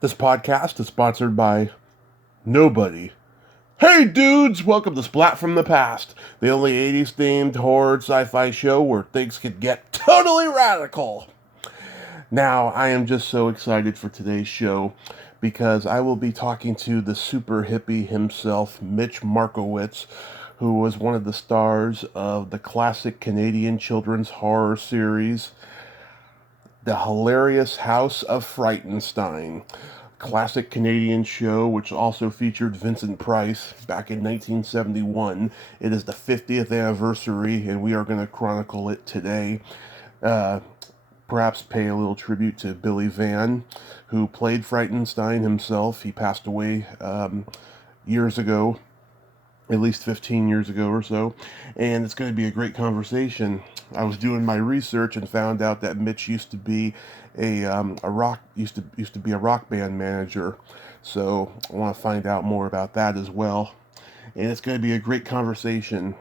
This podcast is sponsored by nobody. Hey dudes, welcome to Splat from the Past, the only 80s themed horror sci-fi show where things can get totally radical. Now, I am just so excited for today's show because I will be talking to the super hippie himself, Mitch Markowitz, who was one of the stars of the classic Canadian children's horror series, The Hilarious House of Frightenstein. Classic Canadian show, which also featured Vincent Price back in 1971. It is the 50th anniversary, and we are going to chronicle it today. Perhaps pay a little tribute to Billy Van, who played Frightenstein himself. He passed away years ago, at least 15 years ago or so, and it's going to be a great conversation. I was doing my research and found out that Mitch used to be a rock band manager, so I want to find out more about that as well. And it's going to be a great conversation.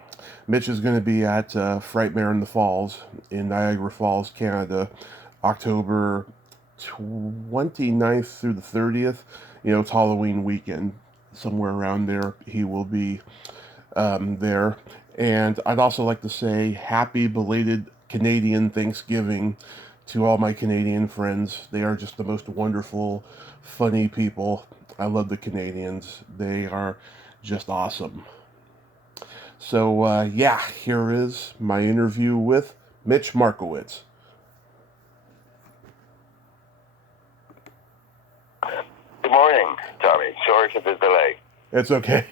Mitch is going to be at Frightmare in the Falls in Niagra Falls, Canada, October 29th through the 30th. It's Halloween weekend. Somewhere around there, he will be there. And I'd also like to say happy belated Canadian Thanksgiving to all my Canadian friends. They are just the most wonderful, funny people. I love the Canadians. They are just awesome. So, here is my interview with Mitch Markowitz. Good morning, Tommy. Sorry for the delay. It's okay.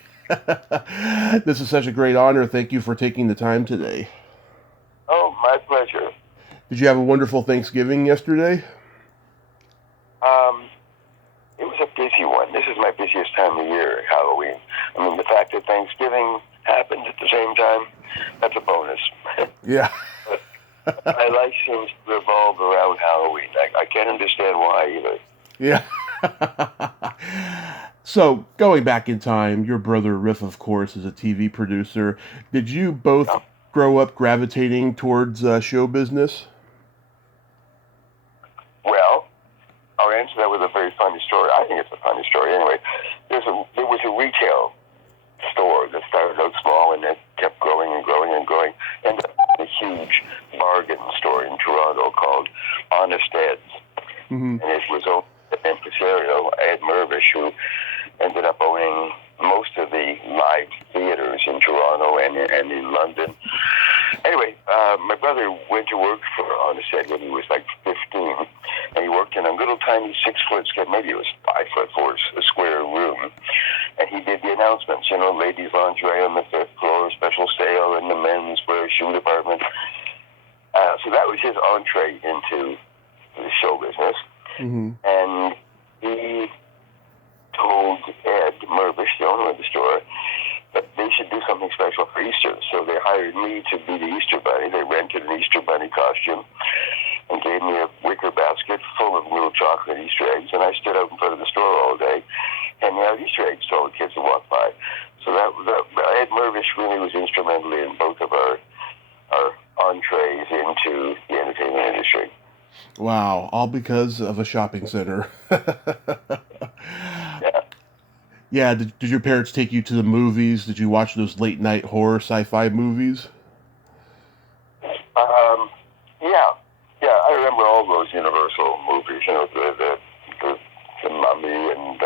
This is such a great honor. Thank you for taking the time today. Oh, my pleasure. Did you have a wonderful Thanksgiving yesterday? It was a busy one. This is my busiest time of year, Halloween. I mean, the fact that Thanksgiving happened at the same time, that's a bonus. Yeah. My life seems to revolve around Halloween. I can't understand why either. Yeah. So, going back in time, your brother Riff, of course, is a TV producer. Did you both grow up gravitating towards show business? Well, I'll answer that with a very funny story. I think it's a funny story. Anyway, there was a retail store that started out small and it kept growing and growing and growing. Ended up in a huge bargain store in Toronto called Honest Ed's. Mm-hmm. And it was owned by an impresario, Ed Mervish, who ended up owning most of the live theaters in Toronto and in London. Anyway, my brother went to work for Honest Ed when he was like 15, and he worked in a little tiny 6-foot, maybe it was 5 foot for a square room, and he did the announcements, ladies lingerie on the 5th floor, special sale in the men's wear shoe department. So that was his entree into the show business. Mm-hmm. And he told Ed Mervish, the owner of the store, that they should do something special for Easter. So they hired me to be the Easter bunny. They rented an Easter bunny costume and gave me a wicker basket full of little chocolate Easter eggs. And I stood out in front of the store all day handing out Easter eggs to all the kids that walked by. So Ed Mervish really was instrumental in both of our entrees into the entertainment industry. Wow, all because of a shopping center. Yeah. Yeah, did your parents take you to the movies? Did you watch those late night horror sci-fi movies? Yeah, I remember all those Universal movies, the Mummy and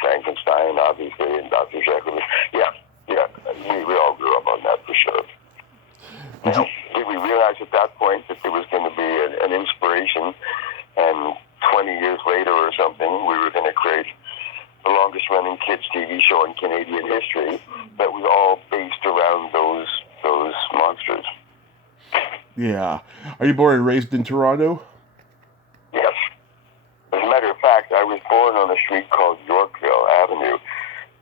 Frankenstein, obviously, and Dr. Jekyll. Yeah, we all grew up on that for sure. Did we realize at that point that there was going to be an inspiration, and 20 years later or something, we were going to create the longest-running kids' TV show in Canadian history that was all based around those monsters. Yeah. Are you born and raised in Toronto? Yes. As a matter of fact, I was born on a street called Yorkville Avenue,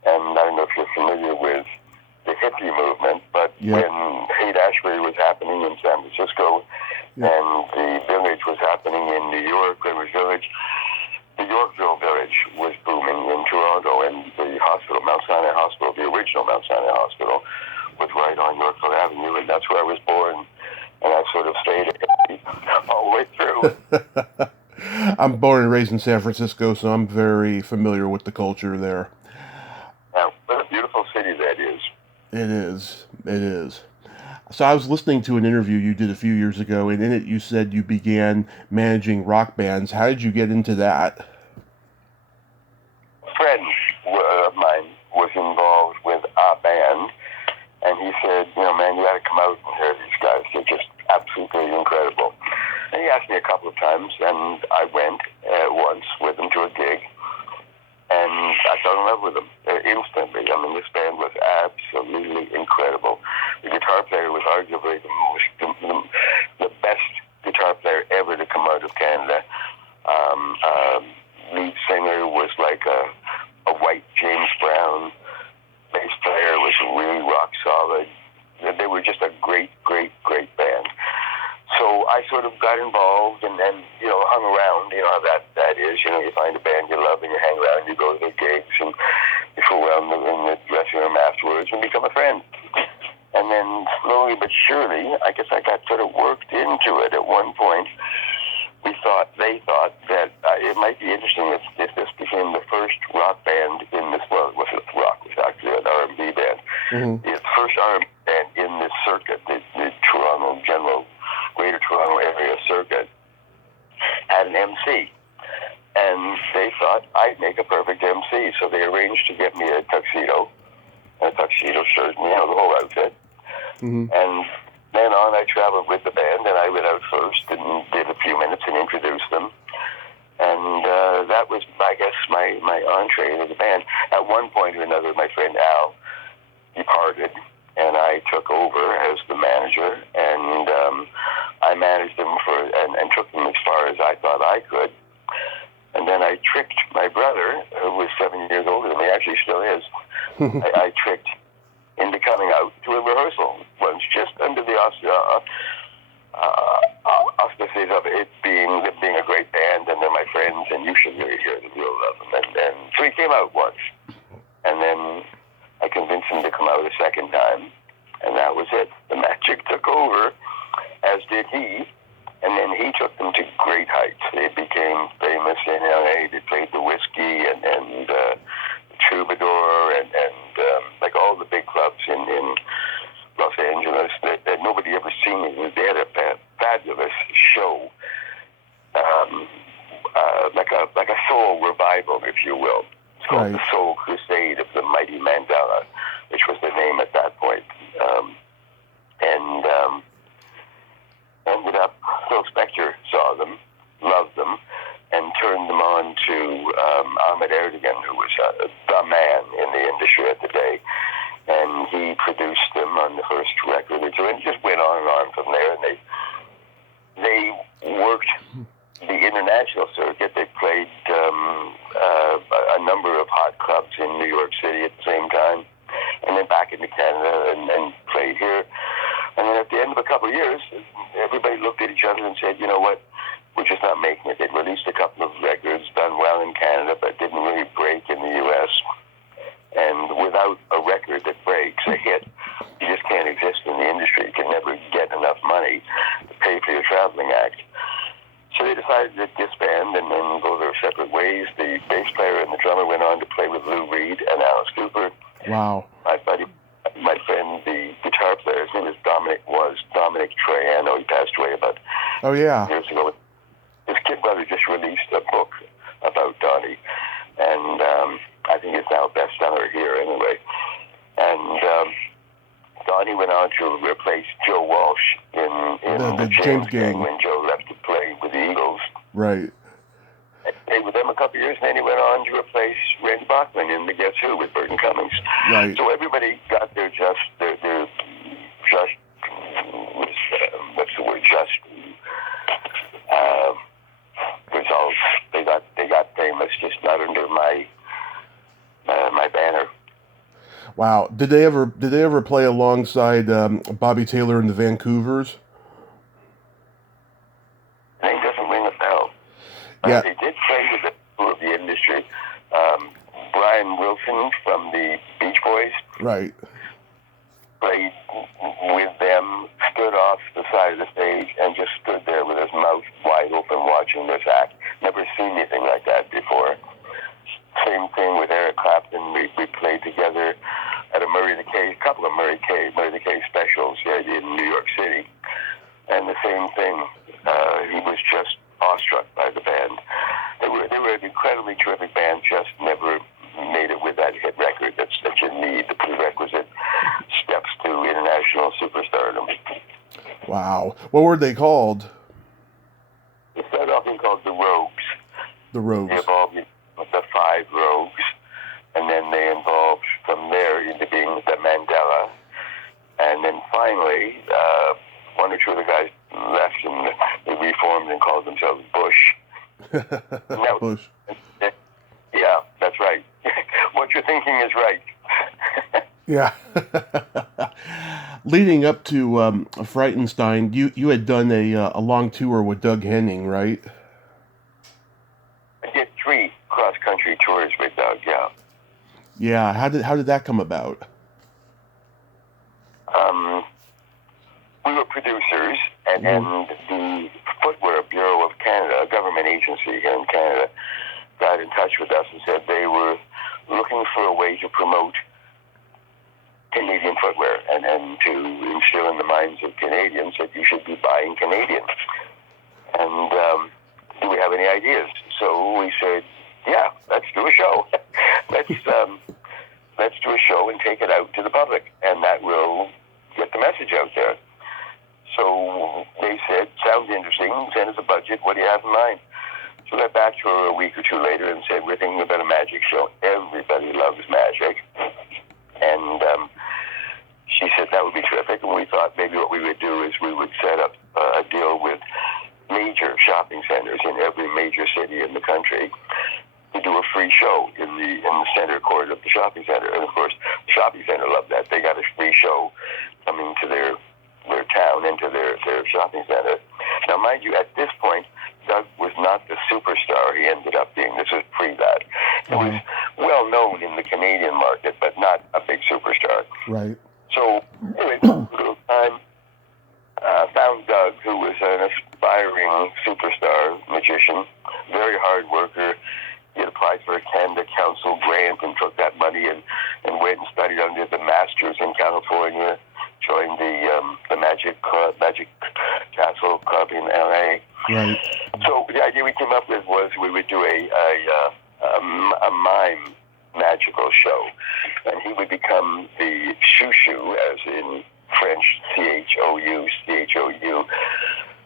and I don't know if you're familiar with the Hippy movement, but when Haight-Ashbury was happening in San Francisco and the Village was happening in New York, the Yorkville Village was booming in Toronto, and the hospital, Mount Sinai Hospital, the original Mount Sinai Hospital, was right on Yorkville Avenue, and that's where I was born, and I sort of stayed all the way through. I'm born and raised in San Francisco, so I'm very familiar with the culture there. Now, what a beautiful city that is. It is. It is. So I was listening to an interview you did a few years ago, and in it you said you began managing rock bands. How did you get into that? A friend of mine was involved with a band, and he said, man, you got to come out and hear these guys. They're just absolutely incredible. And he asked me a couple of times, and I went once with him to a gig, and I fell in love with them instantly. I mean, this band was absolutely incredible. The guitar player was arguably the best guitar player ever to come out of Canada. Lead singer was like a white James Brown. Bass player was really rock solid. They were just a great, great, great band. So I sort of got involved and hung around. You know how that is. You find a band you love and you hang around. You go to their gigs and you fool around in the dressing room afterwards and become a friend. And then slowly but surely, I guess I got sort of worked into it. At one point, they thought that it might be interesting if this became the first rock band in this. Well, it wasn't rock; it was actually an R&B band. Mm-hmm. The first R&B band in this circuit, the Toronto Greater Toronto Area circuit, had an MC, and they thought I'd make a perfect MC. So they arranged to get me a tuxedo shirt, and the whole outfit. Mm-hmm. And then on, I traveled with the band, and I went out first and did a few minutes and introduced them. And that was, I guess, my entree into the band. At one point or another, my friend Al departed, and I took over as the manager, and I managed them and took them as far as I thought I could. And then I tricked my brother, who was 7 years older than me, actually still is. I tricked into coming out to a rehearsal once, just under the auspices of it being a great band, and they're my friends, and you should really hear the real of them. And so he came out once, and then I convinced him to come out a second time, and that was it. The magic took over, as did he, and then he took them to great heights. They became famous in LA. They played the Whiskey and the Troubadour and like all the big clubs in Los Angeles that nobody ever seen. They had a fabulous show, like a soul revival, if you will. It's called the Soul Crusade of the Mighty Mandela, which was the name at that point. Ended up, Phil Spector saw them, loved them, and turned them on to Ahmet Erdogan, who was the man in the industry at the day. And he produced them on the first record or two, and it just went on from there. And they worked the international circuit. They played a number of hot clubs in New York City at the same time, and then back into Canada and played here. And then at the end of a couple of years, everybody looked at each other and said, you know what, we're just not making it. They'd released a couple of records, done well in Canada, but didn't really break in the U.S. And without a record that breaks, a hit, you just can't exist in the industry. You can never get enough money to pay for your traveling act. So they decided to disband and then go their separate ways. The bass player and the drummer went on to play with Lou Reed and Alice Cooper. Wow. My friend, the guitar player, his name is Dominic Troiano. He passed away about years ago. His kid brother just released a book about Donnie, and I think it's now a bestseller here anyway. And Donnie went on to replace Joe Walsh in the James Gang when Joe left to play with the Eagles. Right. I played with them a couple of years, and then he went on to replace Randy Bachman in the Guess Who with Burton Cummings. Right. So everybody got their results. They got famous, just not under my banner. Wow. Did they ever play alongside Bobby Taylor and the Vancouvers? Name doesn't ring a bell. Yeah. They did play with the people of the industry. Brian Wilson from the Beach Boys. Right. Played with them, stood off the side of the stage, and just stood there with his mouth wide open watching this act. never seen anything like that before. Same thing with Eric Clapton. We played together at a a couple of Murray the K specials in New York City. And the same thing, he was just awestruck by the band. They were an incredibly terrific band, just never made it with that hit record that you need, the prerequisite steps to international superstardom. Wow. What were they called? It started off being called The Rogues. The Rogues. They evolved with the Five Rogues, and then they evolved from there into being the Mandela. And then finally, one or two of the guys left and they reformed and called themselves Bush. Bush. Yeah, that's right. What you're thinking is right. Yeah. Leading up to Frightenstein, you had done a long tour with Doug Henning, right? I did 3 cross-country tours with Doug, yeah. Yeah, how did that come about? We were producers, and the Footwear Bureau of Canada, a government agency here in Canada, got in touch with us and said they were looking for a way to promote Canadian footwear and to instill in the minds of Canadians that you should be buying Canadian. And do we have any ideas? So we said, yeah, let's do a show. let's do a show and take it out to the public, and that will get the message out there. So they said, sounds interesting, send us a budget, what do you have in mind? So we got back to her a week or two later and said, we're thinking about a magic show. Everybody loves magic. And she said that would be terrific, and we thought maybe what we would do is we would set up a deal with major shopping centers in every major city in the country to do a free show in the center court of the shopping center. And of course, the shopping center loved that. They got a free show coming to their town, into their shopping center. Now, mind you, at this point, Doug was not the superstar he ended up being. This was pre that. He was well known in the Canadian market, but not a big superstar. Right. So, anyway, a little time, found Doug, who was an aspiring superstar magician, very hard worker. He had applied for a Canada Council grant and took that money and went and studied under the Masters in California, joined the Magic Castle Club in L.A. Right. So the idea we came up with was we would do a mime magical show, and he would become the chouchou, as in French CHOU,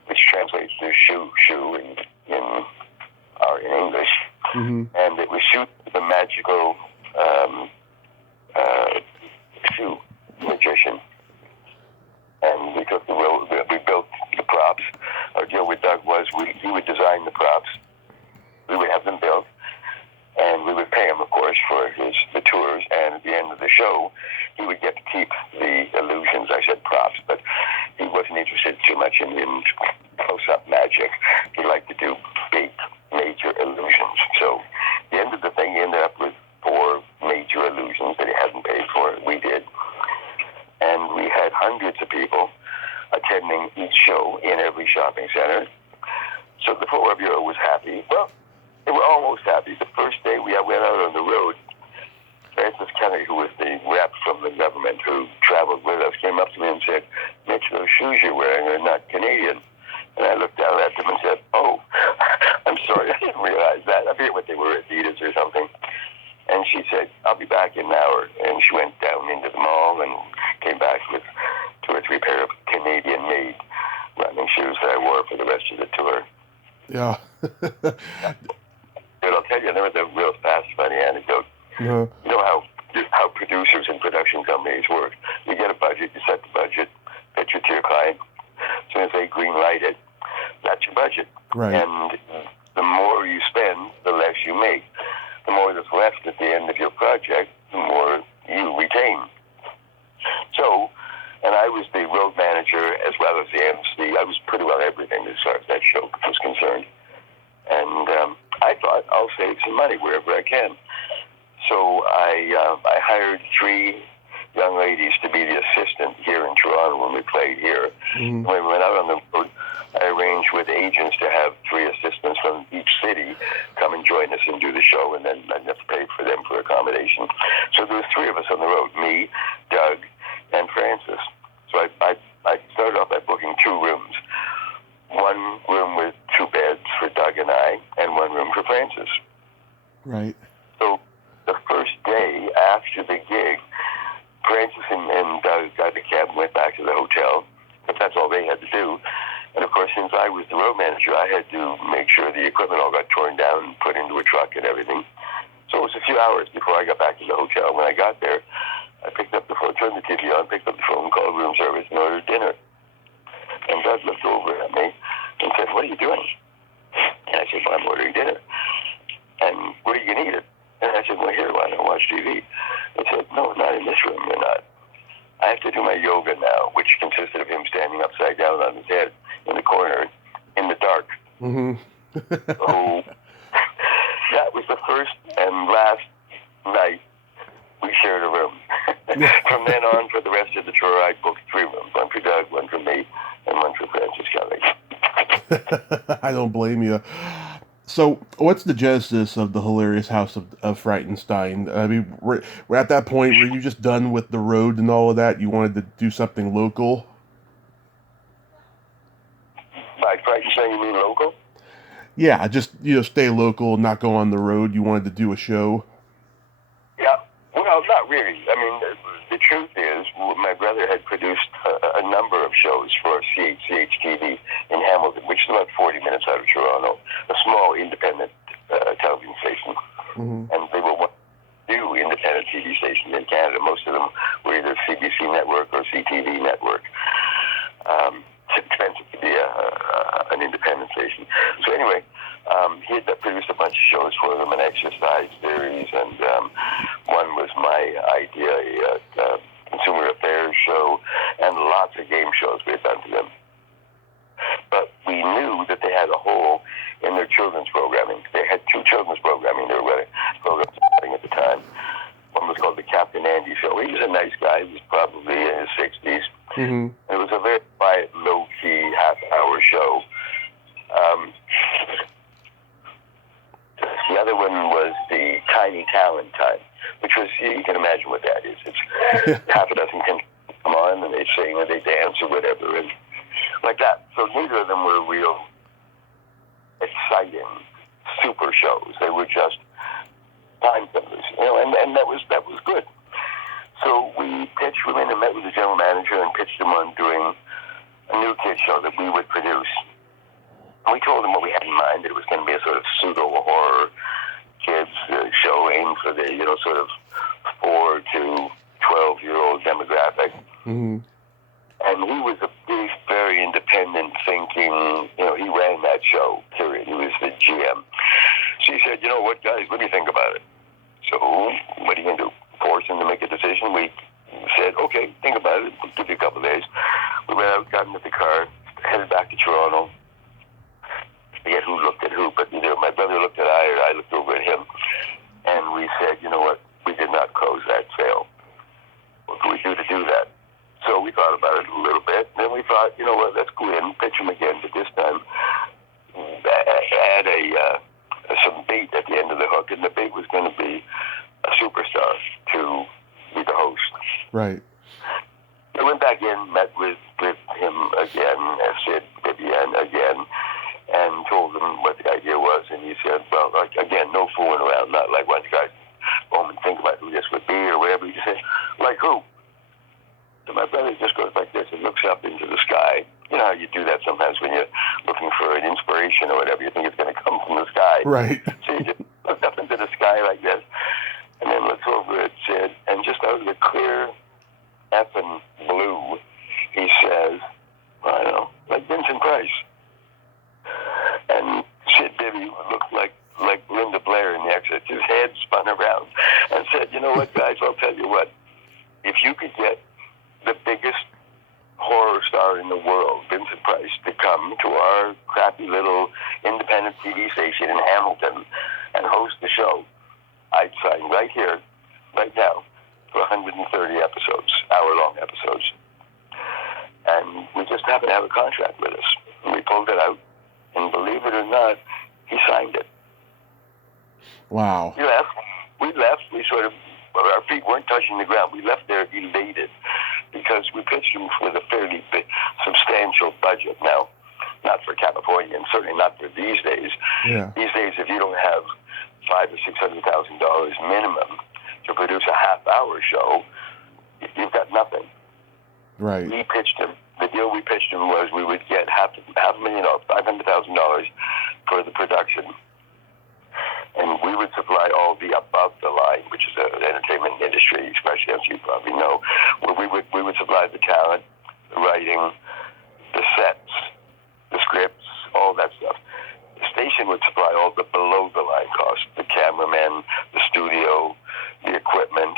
which translates to shoe in English. Mm-hmm. And it was shoot the magical shoe magician. And we took the road, we built the props. Our deal with Doug was he would design the props. We would have them built, and we would pay him, of course, for the tours. And at the end of the show, he would get to keep the illusions. I said props, but he wasn't interested too much in close-up magic. He liked to do big, major illusions. So at the end of the thing, he ended up with 4 major illusions that he hadn't paid for. We did. And we had hundreds of people attending each show in every shopping center. So the Footwear Bureau was happy. Well, they were almost happy. The first day we went out on the road, Francis Kennedy, who was the rep from the government who traveled with us, came up to me and said, Mitch, those shoes you're wearing are not Canadian. And I looked down at them and said, oh, I'm sorry, I didn't realize that. I forget what they were, Adidas or something. And she said, I'll be back in an hour. And she went down into the mall and came back with 2 or 3 pair of Canadian-made running shoes that I wore for the rest of the tour. Yeah. But I'll tell you, there was a real fast, funny anecdote. Yeah. You know how producers and production companies work. You get a budget, you set the budget, pitch it to your client. As soon as they green light it, that's your budget. Right. And the more you spend, the less you make. The more that's left at the end of your project, the more you retain. So, and I was the road manager as well as the MC. I was pretty well everything as far as that show was concerned. And I thought, I'll save some money wherever I can. So I hired 3 young ladies to be the assistant here in Toronto when we played here. Mm-hmm. When we went out on the road, I arranged with agents to have 3 assistants from each city come and join us and do the show, and then I'd have to pay for them for accommodation. So there was 3 of us on the road, me, Doug, and Francis. So I started off by booking 2 rooms. 1 room with 2 beds for Doug and I, and 1 room for Francis. Right. So the first day after the gig, Francis and Doug got the cab and went back to the hotel, but that's all they had to do. And of course, since I was the road manager, I had to make sure the equipment all got torn down and put into a truck and everything. So it was a few hours before I got back to the hotel. When I got there, I picked up the phone, turned the TV on, picked up the phone, called room service, and ordered dinner. And Doug looked over at me and said, "What are you doing?" And I said, "Well, I'm ordering dinner." "And where are you going to eat it?" And I said, "Well, here, why don't I watch TV?" He said, "No, not in this room, you're not. I have to do my yoga now," which consisted of him standing upside down on his head in the corner in the dark. Mm-hmm. So that was the first and last night we shared a room. From then on, for the rest of the tour, I booked 3 rooms, 1 for Doug, 1 for me, and 1 for Francis Kelly. I don't blame you. So, what's the genesis of the Hilarious House of Frightenstein? I mean, we're at that point where you just done with the road and all of that. You wanted to do something local. By Frightenstein, you mean local? Yeah, just stay local, not go on the road. You wanted to do a show. Yeah. Well, not really. I mean, the truth is, my brother had produced a number of shows for CHCH-TV in Hamilton, which is about 40 minutes out of Toronto, a small independent television station. Mm-hmm. And they were new independent TV stations in Canada. Most of them were either CBC Network or CTV Network. It's expensive to be an independent station. So anyway, he had produced a bunch of shows for them, an exercise series, and one was my idea, a consumer affairs show, and lots of game shows we had done to them. But we knew that they had a hole in their children's programming. They had 2 children's programming they were running at the time. One was called the Captain Andy Show. He was a nice guy. He was probably in his 60s. Mm-hmm. It was a very quiet, low-key, half-hour show. The other one was the Tiny Talent Time, which was, you can imagine what that is. It's half a dozen can come on, and they sing, or they dance, or whatever, and like that. So neither of them were real exciting, super shows. They were just time fillers, and that was good. So we pitched him in and met with the general manager and pitched him on doing a new kids show that we would produce. We told him what we had in mind, that it was going to be a sort of pseudo-horror kids show aimed for the, sort of 4 to 12-year-old demographic. Mm-hmm. And he was a big, very independent thinking, he ran that show, period. He was the GM. So he said, "You know what, guys, what do you think about it?" So what are you going to do? Force him to make a decision? We said, "Okay, think about it. We'll give you a couple of days." We went out, got into the car, headed back to Toronto. I forget who looked at who, but either my brother looked at I or I looked over at him. And we said, "You know what? We did not close that sale. What can we do to do that?" So we thought about it a little bit. Then we thought, you know what, let's go in, pitch him again, but this time add some bait at the end of the hook. And the bait was going to be a superstar to be the host. Right. I went back in, met with him again, Sid, Vivian again, and told him what the idea was. And he said, "Well, again, no fooling around, not like why don't you guys go home and think about who this would be or whatever." He said, "Like who?" So my brother just goes like this and looks up into the sky. You know how you do that sometimes when you're looking for an inspiration or whatever. You think it's going to come from the sky. Right. So you just look up into the sky like this, and then looks over at Sid, and just out of the clear effing blue, he says, "I don't know, like Vincent Price." And Sid Bibby looked like Linda Blair in The Exorcist. His head spun around and said, "You know what, guys, I'll tell you what. If you could get the biggest horror star in the world, Vincent Price, to come to our crappy little independent TV station in Hamilton and host the show, I'd sign right here, right now, for 130 episodes, hour-long episodes." And we just happened to have a contract with us. And we pulled it out, and believe it or not, he signed it. Wow. We left. We sort of, our feet weren't touching the ground. We left there elated because we pitched him with a fairly big, substantial budget. Now, not for California, and certainly not for these days. Yeah. These days, if you don't have $500,000 or $600,000 minimum to produce a half-hour show, you've got nothing. Right. We pitched him. The deal we pitched him was we would get $500,000, $500,000 for the production, and we would supply all the above the line, which is the entertainment industry expression, as you probably know, where we would supply the talent, the writing, the sets, the scripts, all that stuff. The station would supply all the below the line costs, the cameramen, the studio, the equipment.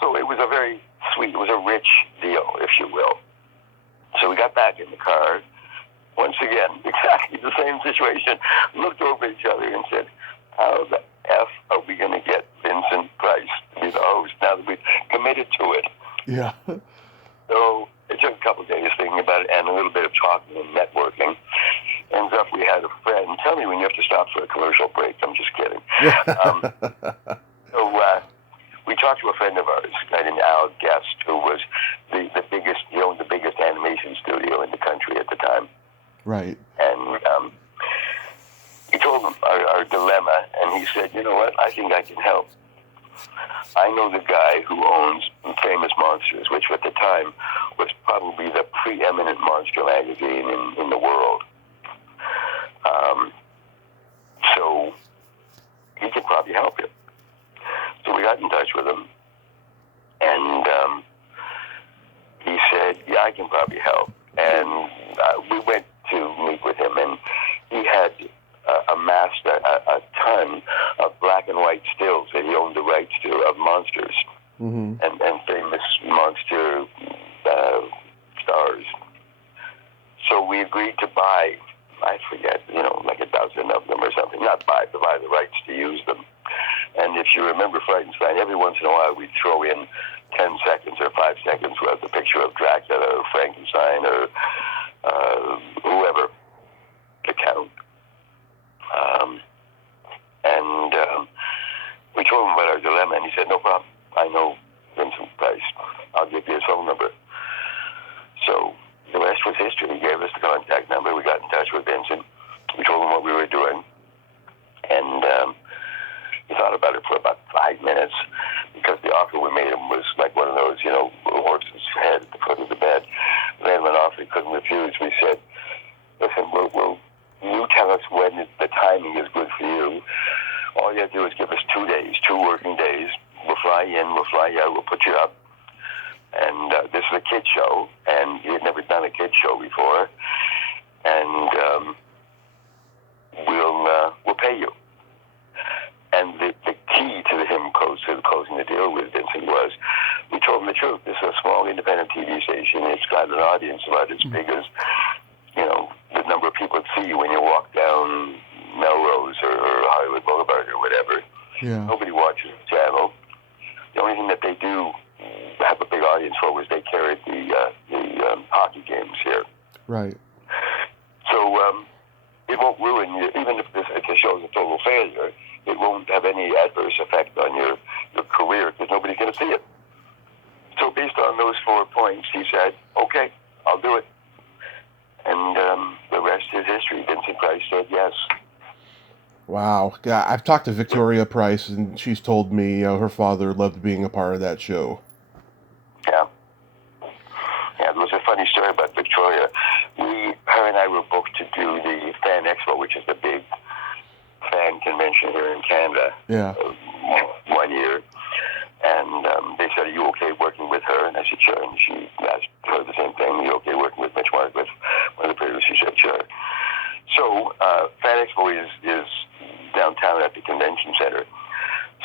So it was a very sweet, it was a rich deal, if you will. So we got back in the car. Once again, exactly the same situation. Looked over at each other and said, how the F are we going to get Vincent Price to be the host now that we've committed to it? Yeah. So it took a couple of days thinking about it and a little bit of talking and networking. Ends up we had a friend. Tell me when you have to stop for a commercial break. I'm just kidding. We talked to a friend of ours, a guy named Al Guest, who was the biggest, he owned the biggest animation studio in the country at the time. Right. And he told him our dilemma, and he said, you know what, I think I can help. I know the guy who owns Famous Monsters, which at the time was probably the preeminent monster magazine in the world. So he could probably help you. So we got in touch with him, and he said, yeah, I can probably help. And we went to meet with him, and he had amassed a ton of black and white stills that he owned the rights to of monsters and famous monster stars. So we agreed to buy, I forget, like a dozen of them or something. Not buy, but buy the rights to use them. And if you remember Frightenstein, every once in a while we'd throw in 10 seconds or 5 seconds with a picture of Dracula or Frankenstein or whoever to count. We told him about our dilemma, and he said, no problem. I know Vincent Price. I'll give you his phone number. So the rest was history. He gave us the contact number. We got in touch with Vincent. We told him what we were doing. And he thought about it for about 5 minutes because the offer we made him was like one of those, horse's head at the foot of the bed. Then an offer he couldn't refuse. We said, listen, we'll you tell us when the timing is good for you. All you have to do is give us 2 days, 2 working days. We'll fly in, we'll fly out, we'll put you up. And this is a kid show, and he had never done a kid show before. And we'll pay you. And the key to him closing the deal with Vincent was, we told him the truth. This is a small independent TV station. It's got an audience about as big as, the number of people that see you when you walk down Melrose or Hollywood Boulevard or whatever. Yeah. Nobody watches the channel. The only thing that they do have a big audience for was they carried the hockey games here. Right. So it won't ruin you, even if the show is a total failure. It won't have any adverse effect on your career because nobody's going to see it. So based on those 4 points, he said, okay, I'll do it. And the rest is history. Vincent Price said yes. Wow. Yeah, I've talked to Victoria Price, and she's told me her father loved being a part of that show. Yeah. Yeah, there was a funny story about Victoria. Her and I were booked to do the Fan Expo, which is the big fan convention here in Canada. Yeah. 1 year. And they said, are you okay working with her? And I said, sure. And she asked her the same thing. Are you okay working with Mitch Markowitz, one of the producers? She said, sure. So Fan Expo is downtown at the convention center.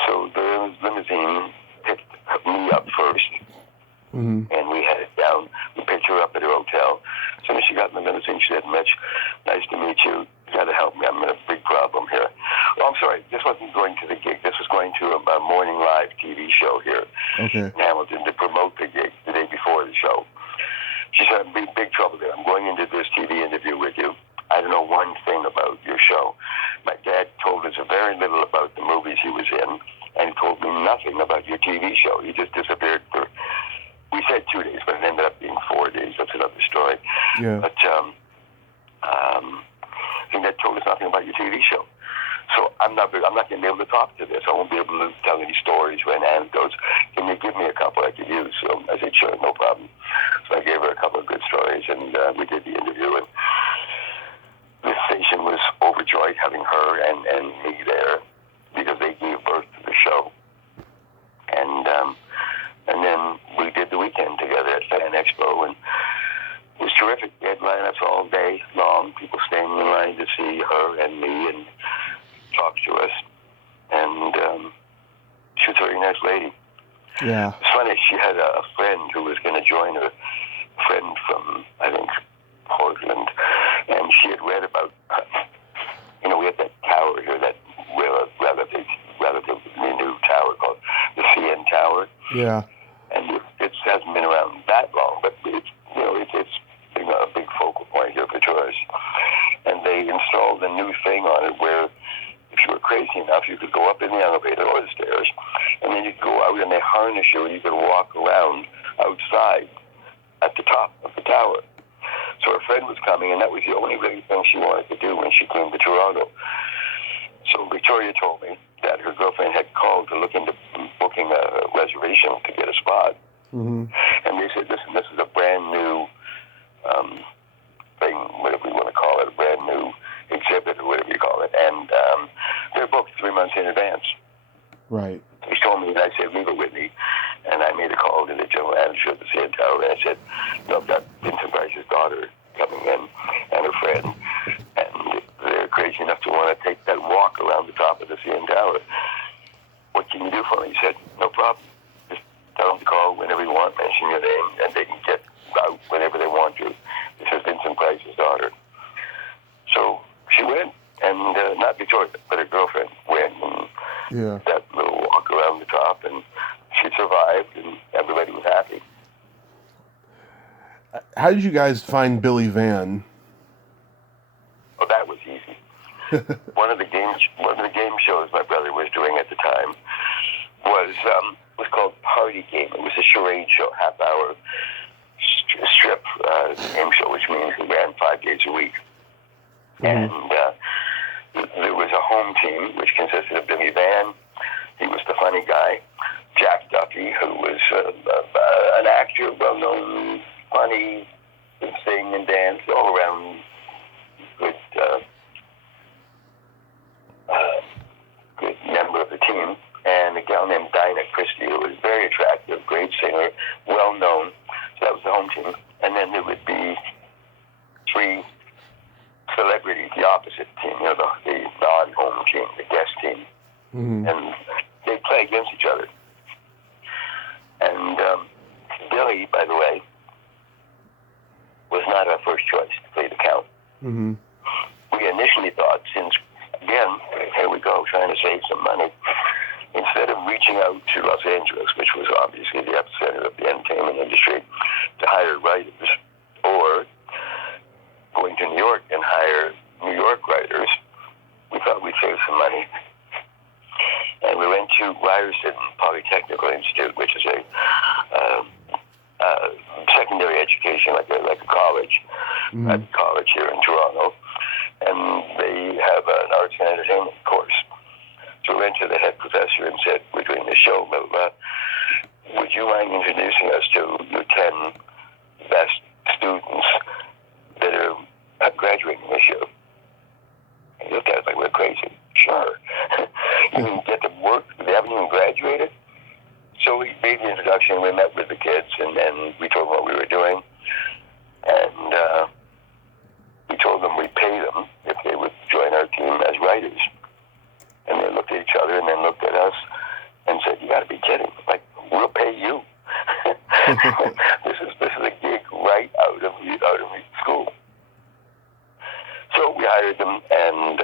So the limousine picked me up first. And we headed down. We picked her up at her hotel. As soon as she got in the limousine, she said, Mitch, nice to meet you. You got to help me. I'm in a big problem here. Oh, I'm sorry. This wasn't going to the gig. This was going to a morning live TV show here in Hamilton to promote the gig the day before the show. She said, I'm in big trouble there. I'm going into this TV interview years in, and he told me nothing about your TV show. He just disappeared for, we said 2 days, but it ended up being 4 days. That's another story. Yeah. But he had told us nothing about your TV show. So I'm not going to be able to talk to this. I won't be able to tell any stories or any anecdotes. Can you give me a couple I could use? So I said, sure, no problem. So I gave her a couple of good stories, and we did the interview. And the station was overjoyed having her and me there because they gave birth to the show. And then we did the weekend together at Fan Expo, and it was terrific. We had lineups all day long, people staying in line to see her and me and talk to us. And she was a very nice lady. Yeah. It's funny, she had a friend who was going to join her, a friend from, I think, Portland, and she had read about, we had that tower here, that relatively new tower called the CN Tower. Yeah. And it hasn't been around that long, but it's been a big focal point here for tourists. And they installed a new thing on it where if you were crazy enough, you could go up in the elevator or the stairs, and then you could go out and they harness you and you could walk around outside at the top of the tower. So her friend was coming, and that was the only really thing she wanted to do when she came to Toronto. So Victoria told me that her girlfriend had called to look into booking a reservation to get a spot. Mm-hmm. And they said, listen, this is a brand new thing, whatever you want to call it, a brand new exhibit or whatever you call it. And they're booked 3 months in advance. Right. He told me, and I said, leave it with me. And I made a call to the general manager of the CN Tower, and I said, I've got Vincent Price's daughter coming in and her friend, and they're crazy enough to want to take that walk around the top of the CN Tower. What can you do for me? He said, no problem. Just tell them to call whenever you want, mention your name, and they can get out whenever they want to. This is Vincent Price's daughter. So she went, and not Victoria, but her girlfriend went, and that little walk around the top, and she survived, and everybody was happy. How did you guys find Billy Van? Oh, that was easy. One of the game shows my brother was doing at the time was called Party Game. It was a charade show, half-hour strip game show, which means we ran 5 days a week. Mm-hmm. And there was a home team, which consisted of Billy Van. He was the funny guy. Jack Duffy, who was an actor, well-known, funny, could sing and dance, all around good member of the team. And a gal named Dinah Christie, who was very attractive, great singer, well-known. So that was the home team. And then there would be 3 celebrities, the opposite team, the non-home team, the guest team. Mm-hmm. And they'd play against each other. And Billy, by the way, was not our first choice to play the Count. Mm-hmm. We initially thought, since, again, here we go, trying to save some money, instead of reaching out to Los Angeles, which was obviously the epicenter of the entertainment industry, to hire writers, or going to New York and hire New York writers, we thought we'd save some money. And we went to Ryerson Polytechnical Institute, which is a secondary education, like a college, college here in Toronto. And they have an arts and entertainment course. So we went to the head professor and said, we're doing this show, but would you mind introducing us to your 10 best students that are graduating this year? And he looked at us like we're crazy. Sure. You can get to work, they haven't even graduated. So we made the introduction, we met with the kids, and then we told them what we were doing. And we told them we'd pay them if they would join our team as writers. And they looked at each other and then looked at us and said, you gotta be kidding. Like, we'll pay you. This is a gig right out of school. So we hired them, and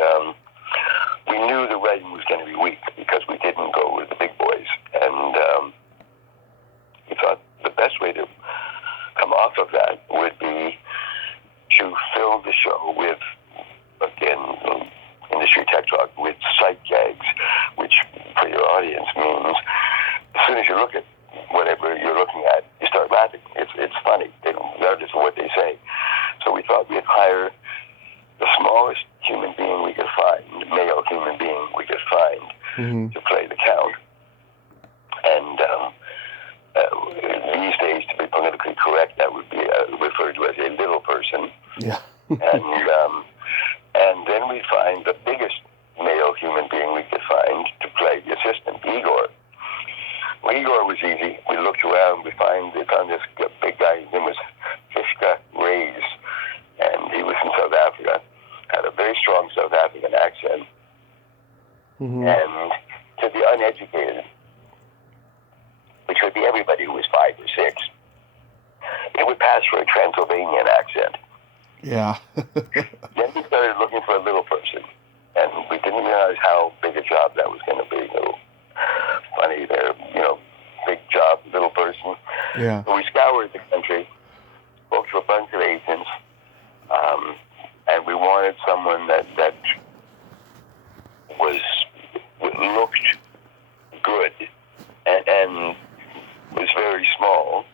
we knew the writing was going to be weak because we didn't go with the big boys. And we thought the best way to come off of that would be to fill the show with, again, industry tech talk, with sight gags, which for your audience means as soon as you look at whatever you're looking at, you start laughing. It's funny. They don't regardless of what they say. So we thought we'd hire the smallest human being we could find, male human being we could find, to play the Count. And these days, to be politically correct, that would be referred to as a little person. Yeah. And then we find the biggest male human being we could find to play the assistant, Igor. Well, Igor was easy. We looked around. We found this big guy. His name was Fishka Reyes, and he was from South Africa. Had a very strong South African accent. And to the uneducated, which would be everybody who was 5 or 6, it would pass for a Transylvanian accent. Yeah. Then we started looking for a little person, and we didn't realize how big a job that was going to be. Funny there, big job, little person. Yeah. So we scoured the country, spoke to a bunch of agents, and we wanted someone that looked good and was very small,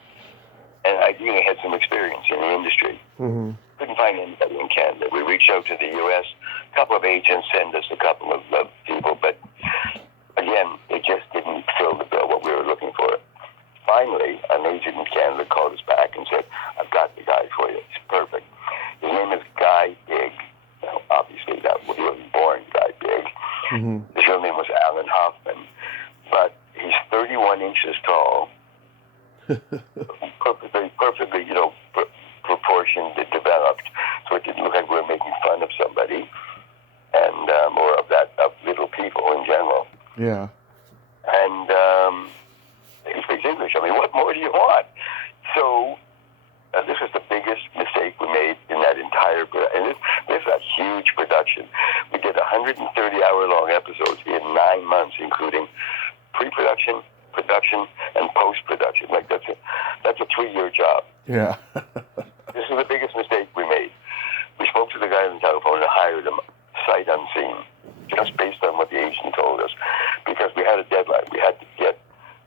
and ideally had some experience in the industry. Couldn't find anybody in Canada. We reached out to the U.S. A couple of agents sent us a couple of people, but again, it just didn't fill the bill, what we were looking for. Finally, an agent in Canada called us back and said, I've got the guy for you. It's perfect. His name is Guy Big. Now, obviously, that he wasn't born Guy Big. His real name was Alan Hoffman. But he's 31 inches tall, perfectly, proportioned and developed, so it didn't look like we were making fun of somebody, and or of little people in general. Yeah. And he speaks English. I mean, what more do you want? So this was the biggest mistake we made in that entire production. And this is a huge production. We did 130-hour-long episodes in 9 months, including pre-production, production, and post-production. Like that's a 3-year job. Yeah. This is the biggest mistake we made. We spoke to the guy on the telephone and hired him sight unseen, just based on what the agent told us, because we had a deadline. We had to get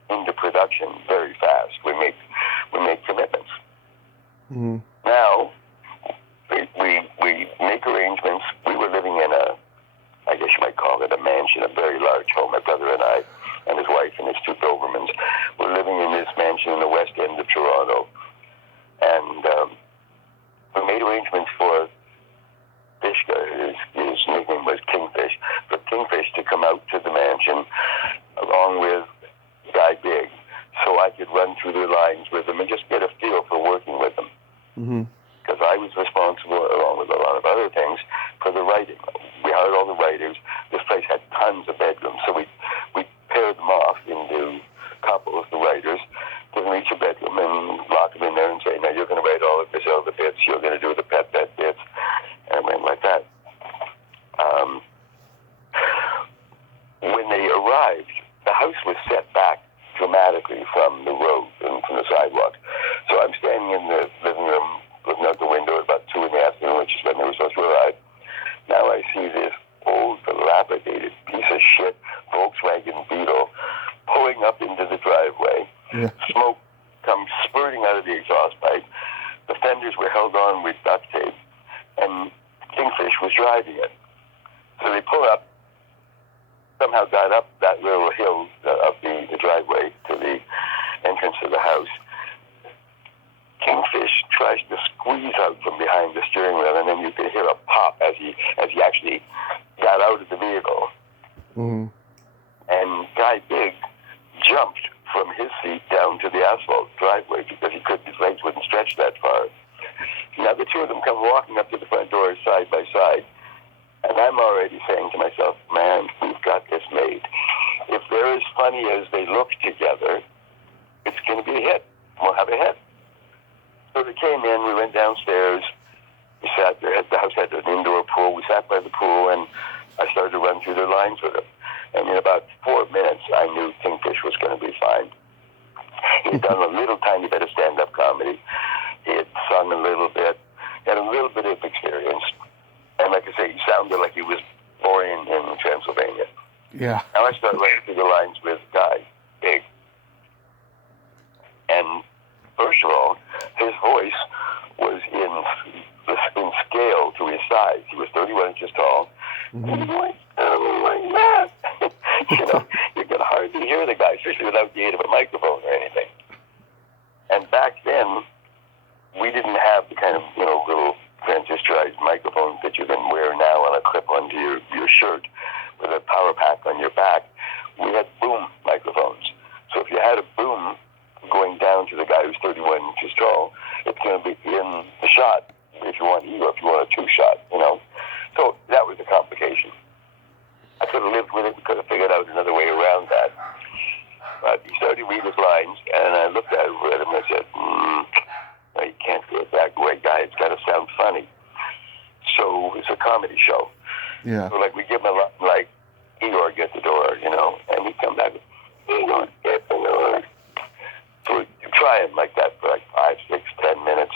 into production very fast. We made commitments. Now we make arrangements. We were living in I guess you might call it a mansion, a very large home. My brother and I, and his wife and his 2 Dobermans, were living in this mansion in the west end of Toronto, and we made arrangements for Fishka, his nickname was Kingfish, for Kingfish to come out to the mansion along with Guy Big, so I could run through the lines with them and just get a feel for working with them. Because I was responsible, along with a lot of other things, for the writing. We hired all the writers. This place had tons of bedrooms, so we paired them off into couples, the writers, give them each a bedroom and lock them in there and say, now you're going to write all of this, all the bits, you're going to do the pet bits, and went like that. When they arrived, the house was set back dramatically from the road and from the sidewalk. So I'm standing in the living room looking out the window at about 2 in the afternoon, which is when they were supposed to arrive. Now I see this old, dilapidated piece of shit Volkswagen Beetle pulling up into the driveway. Yeah. Smoke comes spurting out of the exhaust pipe. The fenders were held on with duct tape, and Kingfish was driving it. So they pull up, somehow got up that little hill of the driveway to the entrance of the house. Kingfish tries to squeeze out from behind the steering wheel, and then you could hear a pop as he actually got out of the vehicle. And Guy Big jumped from his seat down to the asphalt driveway because his legs wouldn't stretch that far. Now the 2 of them come walking up to the front door side by side, and I'm already saying to myself, man, we've got this made. If they're as funny as they look together, it's going to be a hit. We'll have a hit. So they came in, we went downstairs, we sat there, the house had an indoor pool, we sat by the pool, and I started to run through their lines with them. And in about 4 minutes, I knew Kingfish was going to be fine. He had done a little tiny bit of stand-up comedy. He had sung a little bit, had a little bit of experience. And like I say, he sounded like he was born in Transylvania. Yeah. Now I started running through the lines with Like that. You can hardly hear the guy, especially without the aid of a microphone or anything. And back then, we didn't have the kind of, little transistorized microphones that you can wear now on a clip onto your shirt with a power pack on your back. We had boom microphones. So if you had a boom going down to the guy who's 31 inches tall, it's going to be in the shot if you want E or if you want a two-shot, So that was the complication. I could have lived with it, could have figured out another way around that. But he started to read his lines, and I looked at him and I said, no, you can't do it that way, guy. It's got to sound funny. So it's a comedy show. Yeah. So, we give him a line like, Igor, get the door, and we come back with, Igor, get the door. So we try him like that for 5, 6, 10 minutes.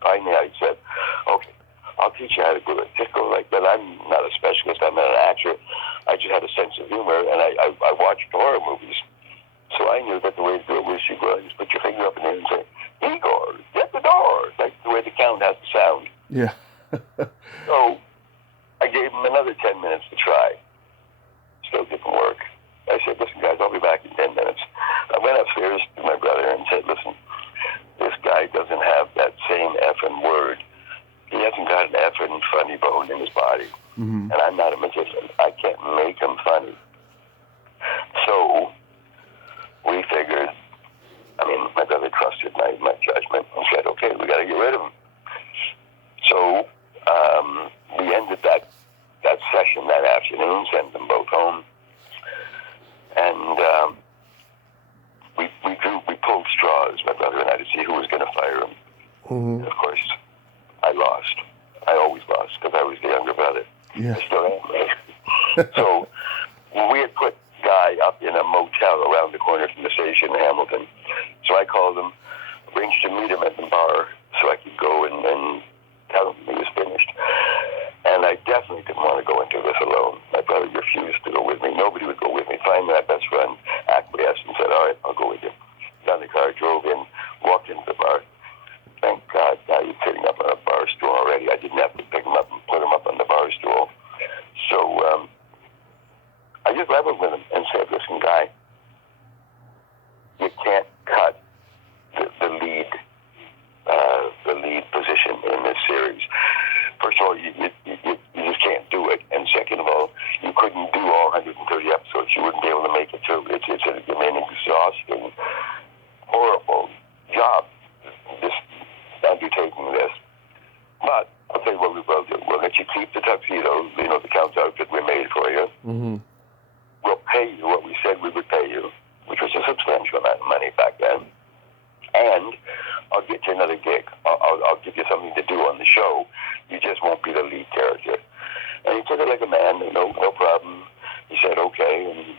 Finally, I said, okay, I'll teach you how to do it. Just go like that. I'm not a specialist. I'm not an actor. I just had a sense of humor, and I watched horror movies. So I knew that the way to do it was you go and just put your finger up in there and say, Igor, get the door. That's the way the count has to sound. Yeah. So I gave him another 10 minutes to try. Still didn't work. I said, listen, guys, I'll be back in 10 minutes. I went upstairs to my brother and said, listen, this guy doesn't have that same effing word. He hasn't got an effing funny bone in his body. Mm-hmm. And I'm not a magician. I can't make him funny. So we figured, my brother trusted my judgment and said, okay, we got to get rid of him. So we ended that session that afternoon, sent them both home. And we pulled straws, my brother and I, to see who was going to fire him. Mm-hmm. And of course, I lost. I always lost because I was the younger brother. Yeah. I still am. So we had put Guy up in a motel around the corner from the station in Hamilton. So I called him, arranged to meet him at the bar so I could go and tell him he was finished. And I definitely didn't want to go into this alone. My brother refused to go with me. Nobody would go with me. Finally, my best friend acquiesced and said, all right, I'll go with you. Got in the car, drove in, walked into the bar. Thank God, now he's sitting up on a bar stool already. I didn't have to pick him up and put him up on the bar stool. So I just leveled with him and said, listen, Guy, you can't cut the lead position in this series. First of all, you just can't do it. And second of all, you couldn't do all 130 episodes. You wouldn't be able to make it through. It's an exhausting, horrible job, this undertaking this. But I'll tell you what we will do. We'll let you keep the tuxedo, the count's outfit we made for you. Mm-hmm. We'll pay you what we said we would pay you, which was a substantial amount of money back then. And I'll get you another gig. I'll give you something to do on the show. You just won't be the lead character. And he took it like a man, no problem. He said, okay, and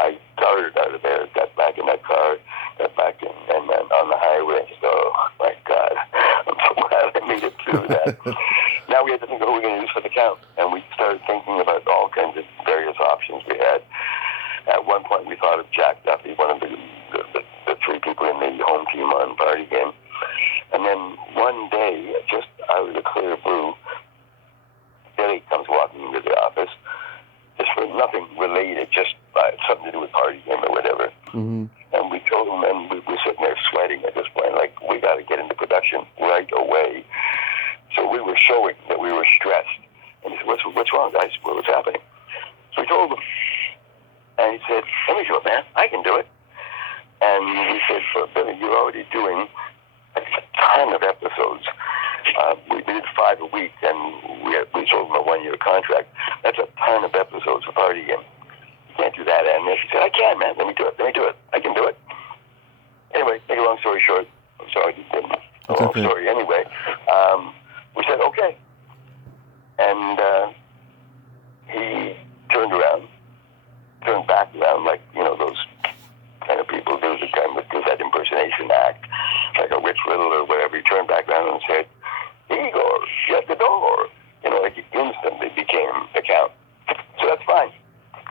I darted out of there, got back in that car, got back in, and on the highway, and just, oh, my God, I'm so glad I made it through that. Now we had to think of who we're going to use for the count, and we started thinking about all kinds of various options we had. At one point, we thought of Jack Duffy, one of the three people in the home team on Party Game. And then one day, just out of the clear blue, Billy comes walking into the office, just for nothing related, just something to do with Party Game or whatever. Mm-hmm. And we told him, and we were sitting there sweating at this point, like, we got to get into production right away. So we were showing that we were stressed. And he said, what's wrong, guys? What's happening? So we told him. And he said, let me do it, man. I can do it. And he said, Billy, you're already doing a ton of episodes. We did 5 a week, and we sold him a 1-year contract. That's a ton of episodes for Party Game. You can't do that. And he said, I can, man. Let me do it. I can do it. Anyway, make a long story short. I'm sorry, a long story. Anyway, we said, okay. And he turned back around like, those kind of people do, the kind of do that impersonation act, like a Rich Riddle or whatever. He turned back around and said, Igor, shut the door. Like it instantly became the count. So that's fine.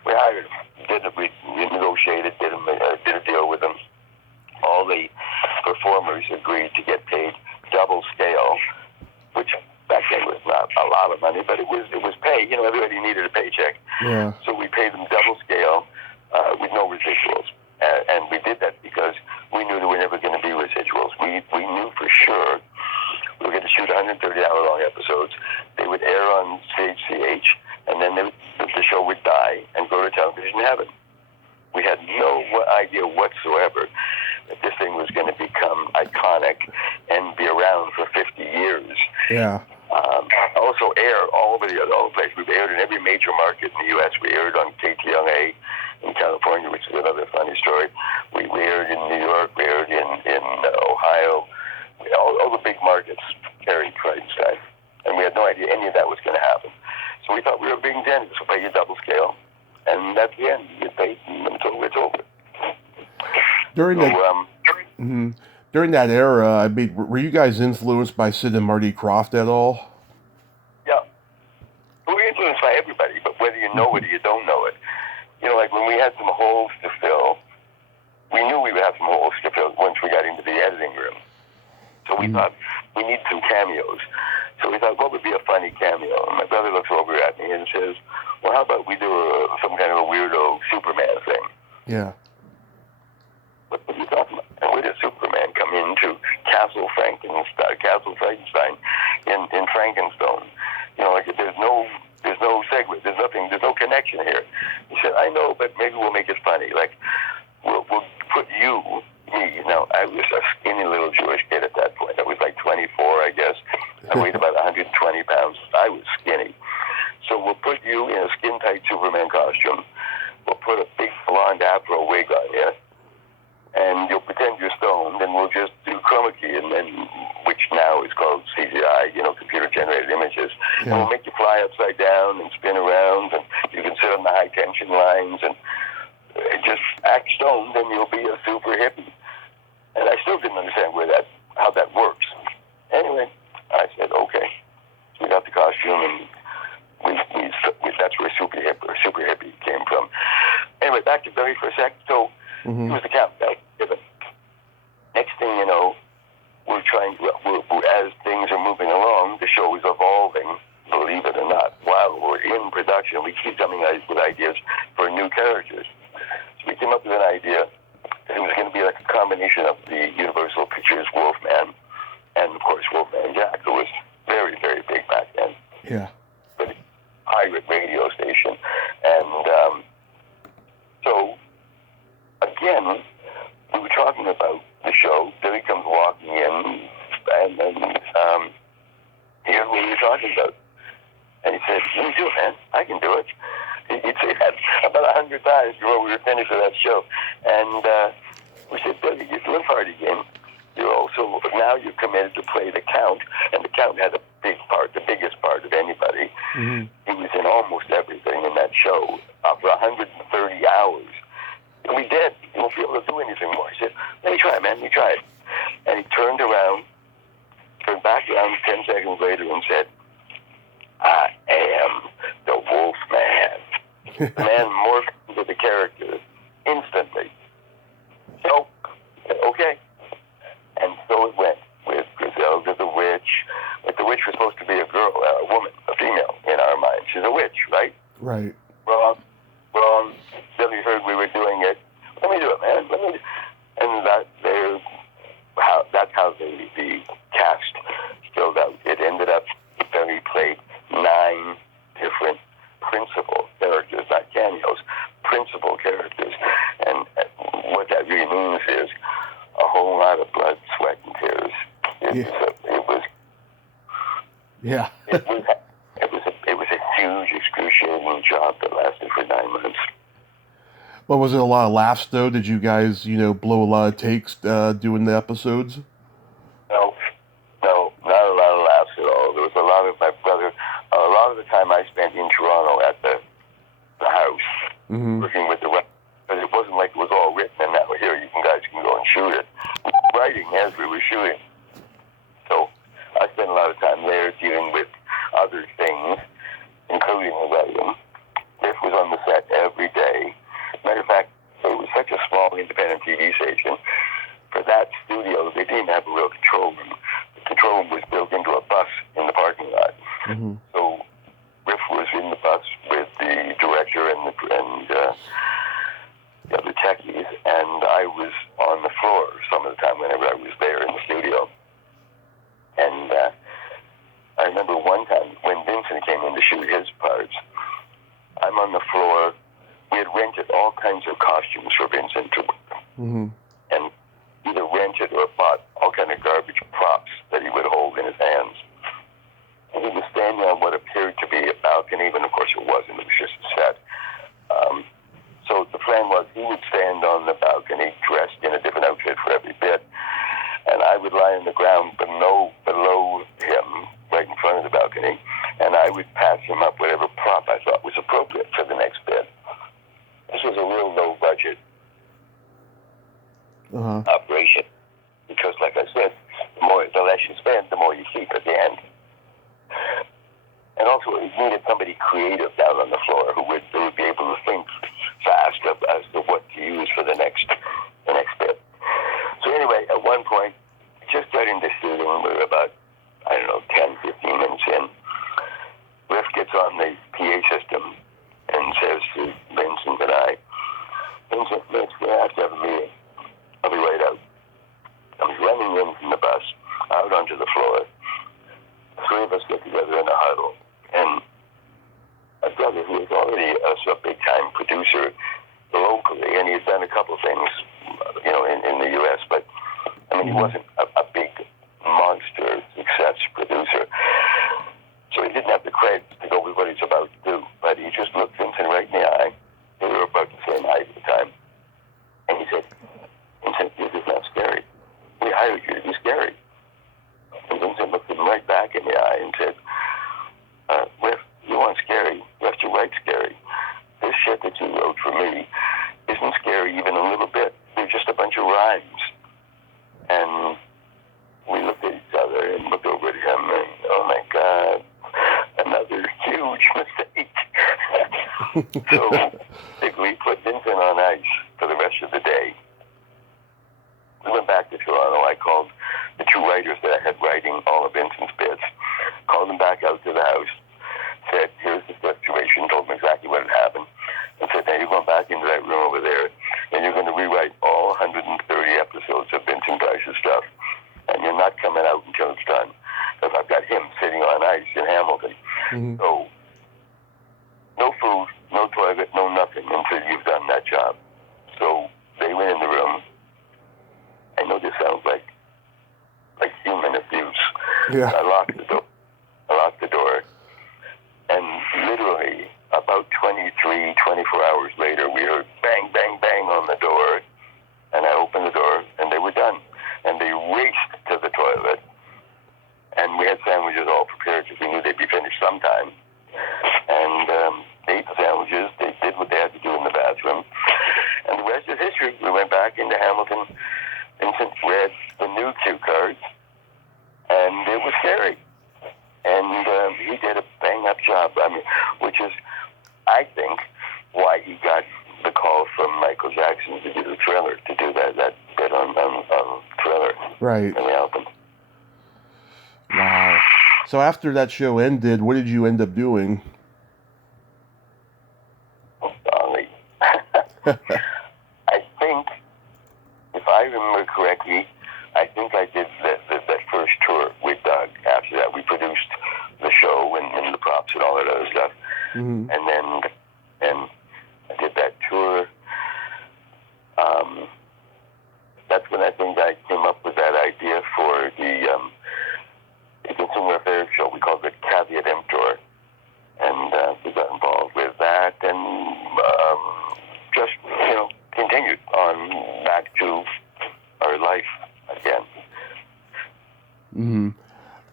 We hired him. We negotiated, did a deal with him. All the performers agreed to get paid double scale, which back then was not a lot of money, but it was pay. Everybody needed a paycheck. Yeah. So we paid them double scale with no residuals. And we did that because we knew there were never going to be residuals. We knew for sure we were going to shoot 130-hour-long episodes. They would air on CHCH, and then the show would die and go to television heaven. We had no idea whatsoever that this thing was going to become iconic and be around for 50 years. Yeah. Also air all over the place. We've aired in every major market in the U.S. We aired on KTLA in California, which is another funny story. We aired in New York. We aired in Ohio. All the big markets carried Frightenstein. And we had no idea any of that was going to happen. So we thought we were being generous. We'll pay you double scale. And that's the end. You pay until it's over. During that era, were you guys influenced by Sid and Marty Krofft at all? Yeah. We were influenced by everybody, but whether you know it or you don't know it. Like when we had some holes to fill, we knew we would have some holes to fill once we got into the editing room. So we thought, we need some cameos. So we thought, what would be a funny cameo? And my brother looks over at me and says, well, how about we do some kind of a weirdo Superman thing? Yeah. What are you talking about? And where did Superman come into Castle Frightenstein in Frankenstone? There's no segue, there's no connection here. He said, I know, but maybe we'll make it funny. Like, we'll put me. Now, I was a skinny little Jewish kid at that point. I was like 24, I guess. I weighed about 120 pounds. I was skinny. So we'll put you in a skin-tight Superman costume. We'll put a big blonde afro wig on you. And you'll pretend you're stoned, and we'll just do chroma key, which now is called CGI, computer-generated images. Yeah. And we'll make you fly upside down and spin around, and you can sit on the high-tension lines, and just act stoned, and you'll be a super hippie. And I still didn't understand how that works. Anyway, I said, okay. So we got the costume, and that's where super hippie came from. Anyway, back to Billy for a sec. So he was the countdown given. Next thing you know, we're as things are moving along, the show is evolving, believe it or not. While we're in production, we keep coming up with ideas for new characters. So we came up with an idea that it was going to be like a combination of the Universal Pictures Wolfman and, of course, Wolfman Jack, who was very, very big back then. Yeah. With a pirate radio station. And so, again, we were talking about the show. Billy comes walking in, and then here's what we were talking about. And he said, "Let me do it, man. I can do it." He'd say that about 100 times before we were finished with that show. And we said, "Billy, you're doing party game. You're committed to play the Count." And the Count had a big part, the biggest part of anybody. Mm-hmm. He was in almost everything in that show for 130 hours. And we did. We won't be able to do anything more. He said, "Let me try it, man. Let me try it." And he turned back around 10 seconds later and said, "I am the Wolfman." The man morphed into the character instantly. So, okay. And so it went with Griselda the Witch. But the witch was supposed to be a girl, a woman, a female in our mind. She's a witch, right? Right. Wrong. Billy heard we were doing it. Let me do it, man. And that's how the cast filled out. It ended up Billy played 9 different principal characters, not cameos, principal characters. And what that really means is a whole lot of blood, sweat, and tears. It was a huge, excruciating job that lasted for 9 months. Well, was it a lot of laughs, though? Did you guys, blow a lot of takes doing the episodes? No, not a lot of laughs at all. There was a lot of the time I spent in Toronto at the house, working with the web, because it wasn't like it was all written and now here you guys can go and shoot it. We were writing as we were shooting. So I spent a lot of time there dealing with other things, including the writing. This was on the set every day. Matter of fact, it was such a small independent TV station. For that studio, they didn't have a real control room. The control room was built into a bus in the parking lot. Mm-hmm. So Riff was in the bus with the director and the other techies, and I was on the floor some of the time whenever I was there in the studio. And I remember one time when Vincent came in to shoot his parts, I'm on the floor. We had rented all kinds of costumes for Vincent to wear. Mm-hmm. And either rented or bought all kind of garbage props that he would hold in his hands. And he was standing on what appeared to be a balcony, but of course it wasn't. It was just a set. So the plan was he would stand on the balcony dressed in a different outfit for every bit, and I would lie on the ground below him, right in front of the balcony, and I would pass him up whatever prop I thought was appropriate for the next bit. This was a real low-budget operation, because, like I said, the less you spend, the more you keep at the end. And also, it needed somebody creative down on the floor who would be able to think fast as to what to use for the next bit. So anyway, at one point, just got into shooting. We were about, 10, 15 minutes in. Riff gets on the PA system and says to Vincent and I, Vincent, Mitch, we have to have a meeting. I'll be right out. I was running in from the bus, out onto the floor. The three of us get together in a huddle. And my brother, who was already a big-time producer locally, and he had done a couple things, in the U.S., but, he wasn't a big monster success producer. So he didn't have the credit to go with what he's about to do, but he just looked Vincent right in the eye. They were about the same height at the time. And he said, Vincent, this is not scary. We hired you to be scary. And Vincent looked him right back in the eye and said, Riff, you want scary. You have to write scary. This shit that you wrote for me isn't scary even a little bit. They're just a bunch of rhymes. And we looked at each other and looked over at him and, oh my God, another huge mistake. So we put Vincent on ice for the rest of the day. We went back to Toronto. I called the two writers that I had writing all of Vincent's bits, called them back out to the house, said, here's the situation, told them exactly what had happened, and said, now you're going back into that room over there, and you're going to rewrite all 130 episodes of Vincent Price's stuff, and you're not coming out until it's done, because I've got him sitting on ice in Hamilton. Mm-hmm. So, no food, no toilet, no nothing until you've done that job. So, they went in the room. I know this sounds like human abuse. Yeah. I locked the door. And literally, about 24 hours later, we heard bang, bang, bang on the door. And I opened the door, and they were done. And they raced to the toilet. And we had sandwiches all prepared because we knew they'd be finished sometime. And they ate the sandwiches. They did what they had to do in the bathroom. And the rest is history. We went back into Hamilton. Vincent read the new cue cards, and it was scary. And he did a bang-up job, which is, I think, why he got the call from Michael Jackson to do the Thriller, to do that bit on Thriller. Right. In the album. Wow. So after that show ended, what did you end up doing? Oh, golly. I think, if I remember correctly, I think I did that first tour with Doug. After that, we produced the show and the props and all that other stuff. Mm-hmm. And I did that tour. That's when I think I came up with that idea for the Consumer Affairs show. We called it Caveat Emptor. And we got involved with that and just, continued on back to our life again. Mm-hmm.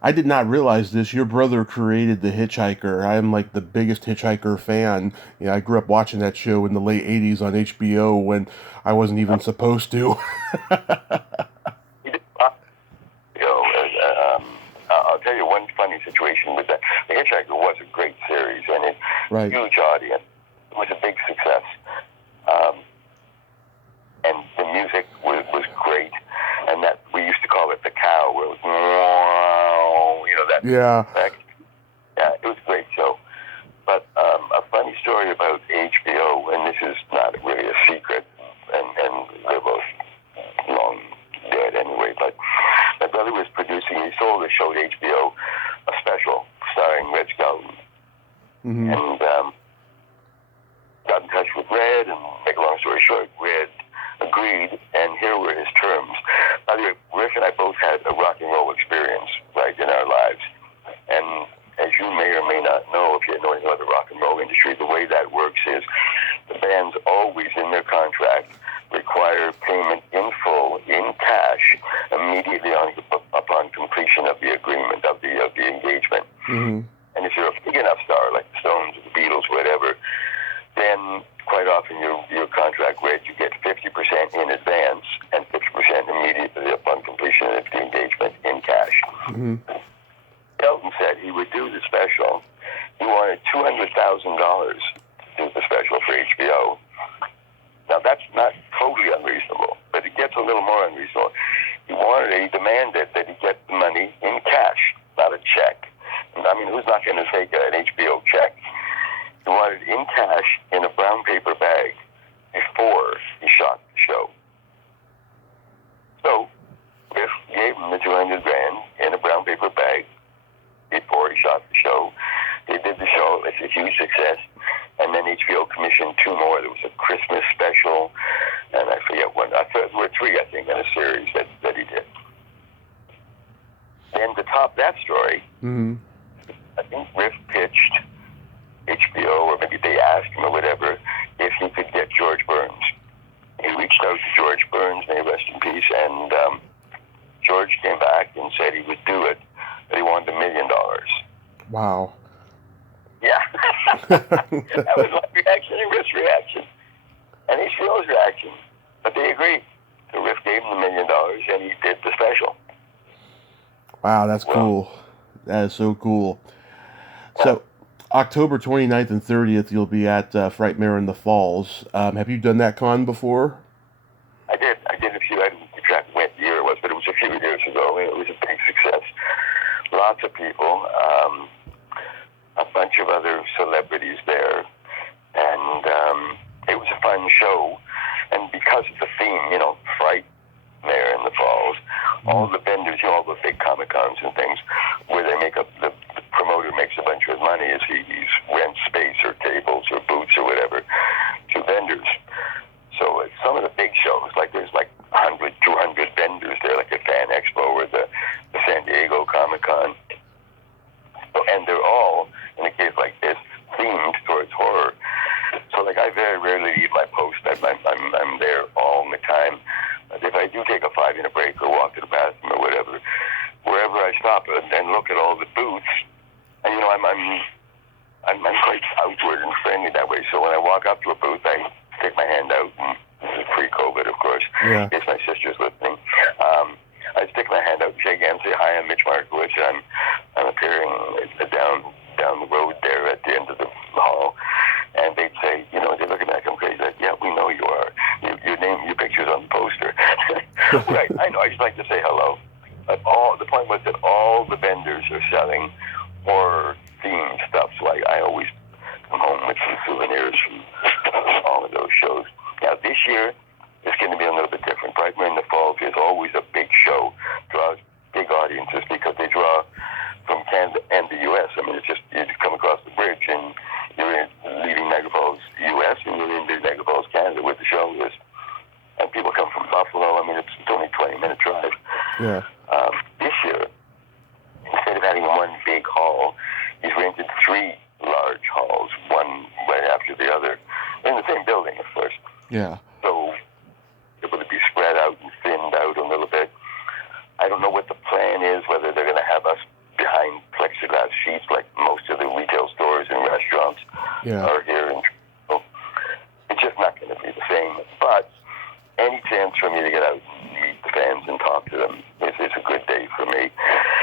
I did not realize this. Your brother created The Hitchhiker. I am like the biggest Hitchhiker fan. I grew up watching that show in the late 80s on HBO when I wasn't even supposed to. I'll tell you one funny situation with that. The Hitchhiker was a great series and a right. Huge audience. It was a big success. And the music was great. And that we used to call it the cow, where it was Yeah. Yeah, it was a great show. But a funny story about HBO, and this is not really a secret, and they're both long dead anyway, but my brother was producing, he sold a show to HBO, a special starring Red Skelton. Mm-hmm. And got in touch with Red, and make a long story short, Red agreed, and here were his terms. By the way, Rick and I both had a rock and roll experience, right, in our lives. And as you may or may not know, if you know anything about the rock and roll industry, the way that works is the bands always in their contract require payment in full, in cash, immediately upon completion of the agreement, of the engagement. Mm-hmm. And if you're a big enough star, like the Stones, the Beatles, whatever, then quite often your contract read you get 50% in advance and 50% immediately upon completion of the engagement in cash. Mm-hmm. Elton said he would do the special. He wanted $200,000 to do the special for HBO. Now, that's not totally unreasonable, but it gets a little more unreasonable. He demanded that he get the money in cash, not a check. I mean, who's not going to take an HBO check? He wanted it in cash in a brown paper bag before he shot the show. So, Biff gave him the $200,000 in a brown paper bag before he shot the show. They did the show. It's a huge success. And then HBO commissioned two more. There was a Christmas special, and I forget one. There were three, I think, in a series that he did. Then to top that story, Mm-hmm. I think Riff pitched HBO, or maybe they asked him or whatever, if he could get George Burns. He reached out to George Burns, may he rest in peace, and George came back and said he would do it, but he wanted $1 million. Wow. Yeah. That was my reaction and Riff's reaction. And HBO's reaction. But they agreed. So Riff gave him $1 million and he did the special. Wow, that's cool. That is so cool. So, October 29th and 30th, you'll be at Frightmare in the Falls. Have you done that con before? I did a few. I didn't keep track of what year it was, but it was a few years ago. It was a big success. Lots of people. A bunch of other celebrities there, and it was a fun show. And because of the theme, Frightmare in the Falls, all the vendors, all the big Comic Cons and things, where they make up the promoter makes a bunch of money as he rents space or tables or booths or whatever to vendors. So some of the big shows, like there's like 100, 200 vendors there, like the Fan Expo or the San Diego Comic Con. And they're all, in a case like this, themed towards horror. So, like, I very rarely leave my post. I'm there all the time. If I do take a 5-minute break or walk to the bathroom or whatever, wherever I stop and look at all the booths, and I'm quite outward and friendly that way. So when I walk up to a booth, I take my hand out, and this is pre-COVID, of course. Yeah. If my sister's listening. I stick my hand out, shake hands, say hi. I'm Mitch Markowitz. I'm appearing down the road there at the end of the hall, and they'd say, they look at me like I'm crazy. Like, yeah, we know you are. Your name, your picture's on the poster. Right? I know. I just like to say hello. But the point was that all the vendors are selling horror-themed stuff. So I always come home with some souvenirs from all of those shows. Now this year, it's going to be a little bit different. Frightmare in the Falls is always a big show, draws big audiences because they draw from Canada and the U.S. I mean, it's just, you come across the bridge and you're leaving Niagara Falls, U.S., and you're in Niagara Falls, Canada, where the show is. And people come from Buffalo. I mean, it's only a 20-minute drive. Yeah. This year, instead of having one big hall, he's rented 3 large halls, one right after the other, in the same building, of course. Yeah. So able to be spread out and thinned out a little bit. I don't know what the plan is, whether they're going to have us behind plexiglass sheets like most of the retail stores and restaurants are here in Toronto. It's just not going to be the same. But any chance for me to get out and meet the fans and talk to them is a good day for me.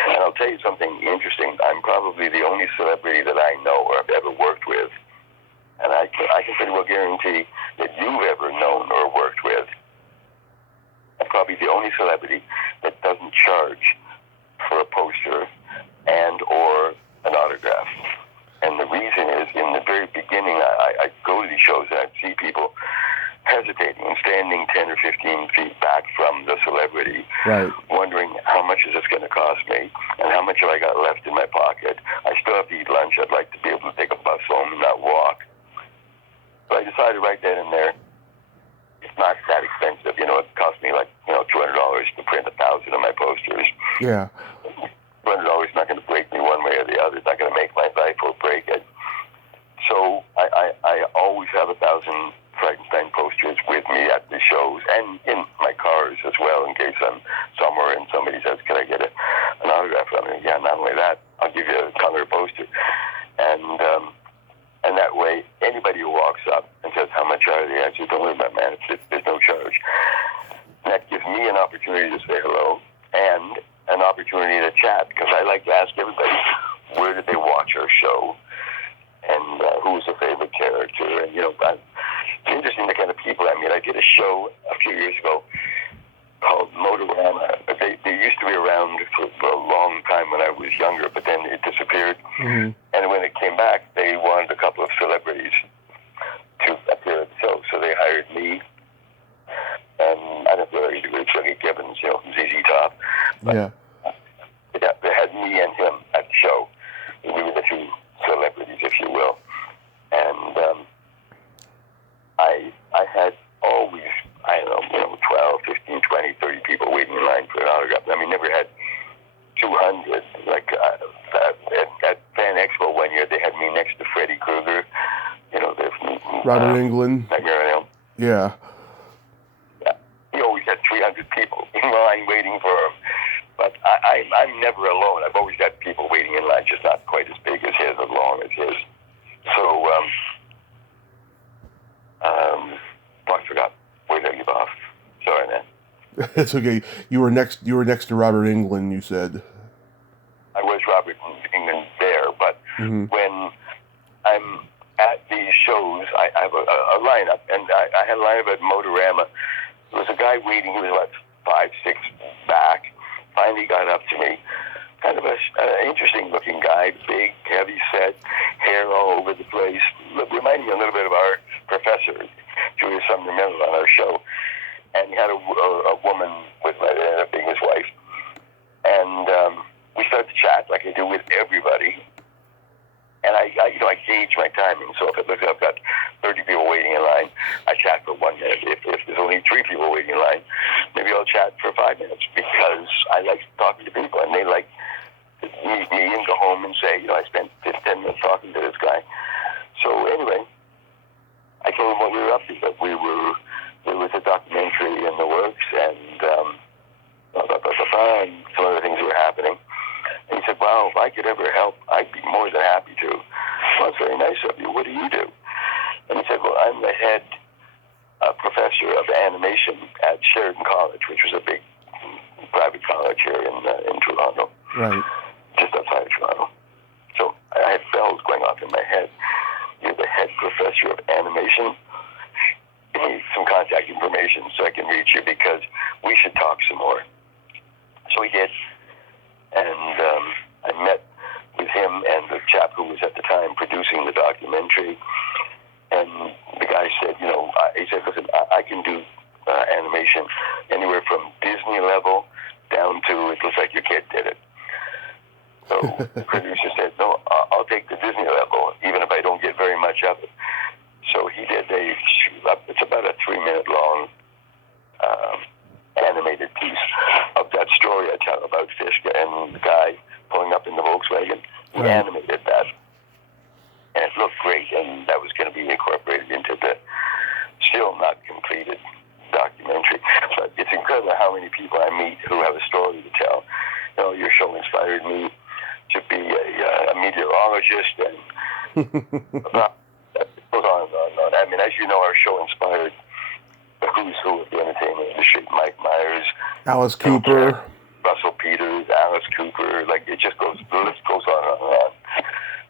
And I'll tell you something interesting. I'm probably the only celebrity that I know or have ever worked with, and I can pretty well guarantee that you've ever known or worked with. I'm probably the only celebrity that doesn't charge for a poster and or an autograph. And the reason is, in the very beginning, I'd go to these shows and I'd see people hesitating and standing 10 or 15 feet back from the celebrity, right, wondering how much is this going to cost me and how much have I got left in my pocket. I still have to eat lunch. I'd like to be able to take a bus home and not walk. So I decided right then and there, it's not that expensive. You know, it cost me like, $200 to print 1,000 of my posters. yeah, $200 is not going to break me one way or the other. It's not going to make my life or break it. So I always have 1,000 Frightenstein posters with me at the shows and in my cars as well, in case I'm somewhere and somebody says, "Can I get an autograph from you?" Yeah, not only that, I'll give you a color poster. And that way, anybody who walks up and says, "How much are they?" I say, "Don't worry about it, man. There's no charge." And that gives me an opportunity to say hello and an opportunity to chat, because I like to ask everybody, where did they watch our show? And who was their favorite character? And, it's interesting the kind of people I meet. I did a show a few years ago called Motorama. They used to be around for a long time when I was younger, but then it disappeared. mm-hmm. And when it came back, they wanted a couple of celebrities to appear at the show. So they hired me, and I don't know whether you Chucky Gibbons, ZZ Top. But Yeah. They had me and him at the show. We were the two celebrities, if you will. And I had always, 12, 15, 20, 30 people waiting in line for an autograph. I mean, never had 200. Like at Fan Expo one year, they had me next to Freddy Krueger. Robert Englund. Nightmare. Yeah. Yeah. He always had 300 people in line waiting for him. But I'm never alone. I've always got people waiting in line, just not quite as big as his, as long as his. So, I forgot. Where did I leave off? Sorry, man. It's okay. You were next to Robert Englund, you said. I was Robert England there, but mm-hmm. when I'm at these shows, I have a lineup, and I had a lineup at Motorama. There was a guy waiting. He was about 5, 6 back. Finally got up to me. Kind of an interesting-looking guy, big, heavy-set, hair all over the place. Reminded me a little bit of our professor, Julia Sumner Miller, on our show. And he had a woman with him that ended up being his wife. And we started to chat like I do with everybody. And I gauge my timing. So if it looks like I've got 30 people waiting in line, I chat for 1 minute. If there's only 3 people waiting in line, maybe I'll chat for 5 minutes, because I like talking to people, and they like to meet me and go home and say, I spent 10 minutes talking to this guy. So anyway, I told him what we were up to, that there was a documentary in the works, and some other things were happening. And he said, "Wow, if I could ever help, I'd be more than happy to." "Well, it's very nice of you. What do you do?" And he said, "Well, I'm the head professor of animation at Sheridan College," which was a big private college here in Toronto, right, just outside of Toronto. So I had bells going off in my head. "You're the head professor of animation. Give me some contact information so I can reach you, because we should talk some more." So he did. And I met with him and the chap who was at the time producing the documentary. And the guy said, he said, "Listen, I can do animation anywhere from Disney level down to it looks like your kid did it." So the producer said, "No, I'll take the Disney level, even if I don't get very much of it." So he did it's about a 3-minute long animated piece of that story I tell about Fishka and the guy pulling up in the Volkswagen. He animated that, and it looked great, and that was going to be incorporated into the still not completed documentary. But it's incredible how many people I meet who have a story to tell. Your show inspired me to be a meteorologist, and it goes on and on and on. I mean, as you know, our show inspired the who's who of the entertainment industry: Mike Myers, Alice Cooper, Russell Peters, Alice Cooper. Like, it just goes, the list goes on and on.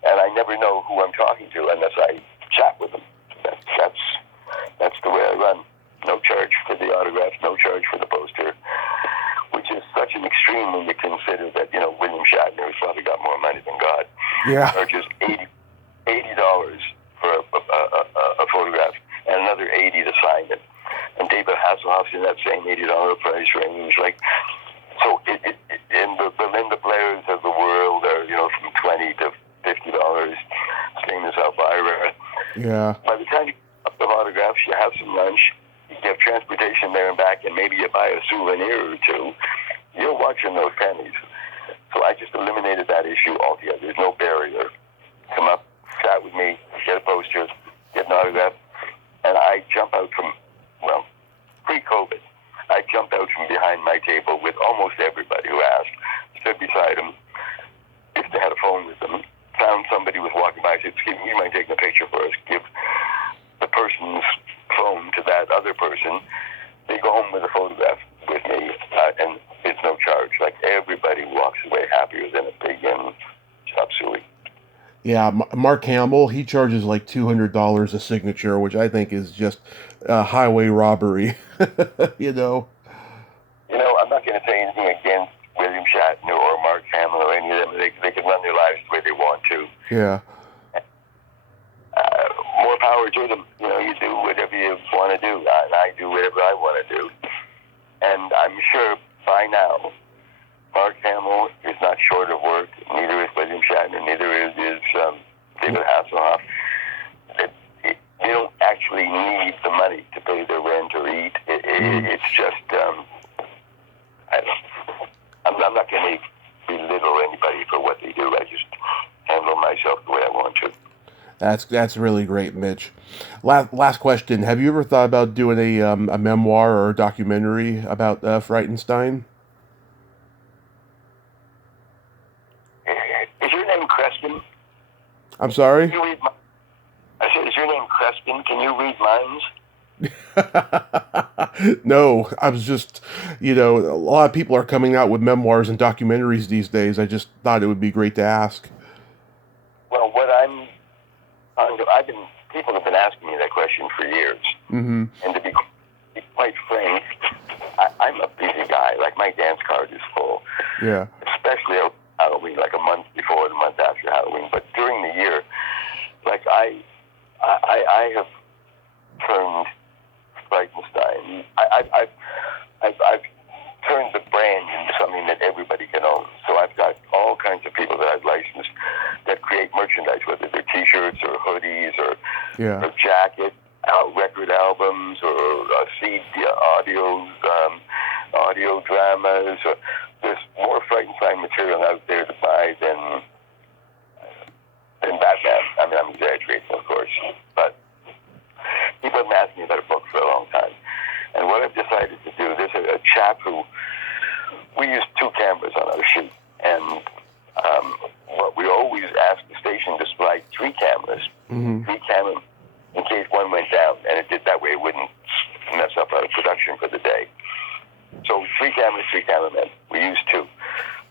And I never know who I'm talking to unless I chat with them. That's the way I run. No charge for the autograph, no charge for the poster. which is such an extreme when you consider that, William Shatner has probably got more money than God. Yeah. Charges $80 for a photograph and another $80 to sign it. And David Hasselhoff's in that same $80 price range. And the Linda Blairs of the world are, from $20 to $50. Same as Elvira. Yeah. By the time you get the autographs, you have some lunch, you have transportation there and back, and maybe you buy a souvenir or two. You're watching those pennies. So I just eliminated that issue altogether. There's no barrier. Come up, chat with me, get a poster, get an autograph, and I jump out from, pre-COVID, I jumped out from behind my table with almost everybody who asked, stood beside them, if they had a phone with them, found somebody was walking by, said, "Excuse me, you mind taking a picture for us?" Give the person's phone to that other person. They go home with a photograph with me, and it's no charge. Like, everybody walks away happier than a pig in chop suey. Yeah, Mark Hamill, he charges like $200 a signature, which I think is just highway robbery. I'm not going to say anything against William Shatner or Mark Hamill or any of them. They can run their lives the way they want to. Yeah. More power to them. You do whatever you want to do, and I do whatever I want to do. And I'm sure by now, Mark Hamill is not short of work. Neither is William Shatner. Neither is David Hasselhoff. They don't actually need the money to pay their rent or eat. It's just, I'm not going to belittle anybody for what they do. I just handle myself the way I want to. That's really great, Mitch. Last question: have you ever thought about doing a memoir or a documentary about Frightenstein? Is your name Creston? I'm sorry? Can you read I said, is your name Creston? Can you read minds? No, I was just, a lot of people are coming out with memoirs and documentaries these days. I just thought it would be great to ask. Well, people have been asking me that question for years. Mm-hmm. And to be quite frank, I'm a busy guy. Like, my dance card is full. Yeah. Especially Halloween, like a month before, the month after Halloween. But during the year, like, I have turned Frightenstein. I've turned the brand into something that everybody can own. So I've got all kinds of people that I've licensed that create merchandise, whether they're T-shirts or hoodies or jackets, record albums or CD audio dramas. There's more Frightenstein material out there to buy than Batman. I mean, I'm exaggerating, of course, but people have been asking me about a book for a long time. And what I've decided to do, there's a chap who, we use 2 cameras on our shoot, and we always ask the station to supply 3 cameras, 3 cameras, in case one went down, and it did that way, it wouldn't mess up our production for the day. So 3 cameras, 3 cameramen. We used 2.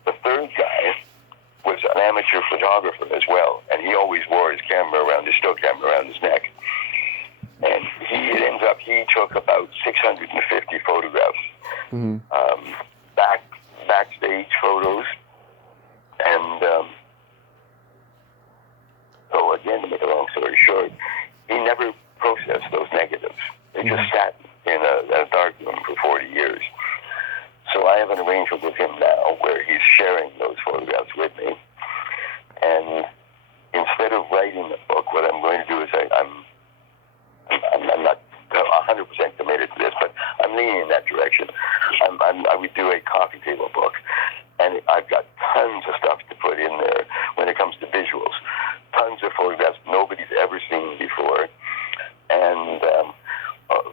The third guy was an amateur photographer as well, and he always wore his still camera around his neck. And he took about 650 photographs, backstage photos, and so again, to make a long story short, he never processed those negatives. They just sat in a dark room for 40 years. So I have an arrangement with him now where he's sharing those photographs with me. And instead of writing a book, what I'm going to do is I'm not 100% committed to this, but I'm leaning in that direction. I would do a coffee table book, and I've got tons of stuff to put in there when it comes to visuals. Tons of photographs nobody's ever seen before, and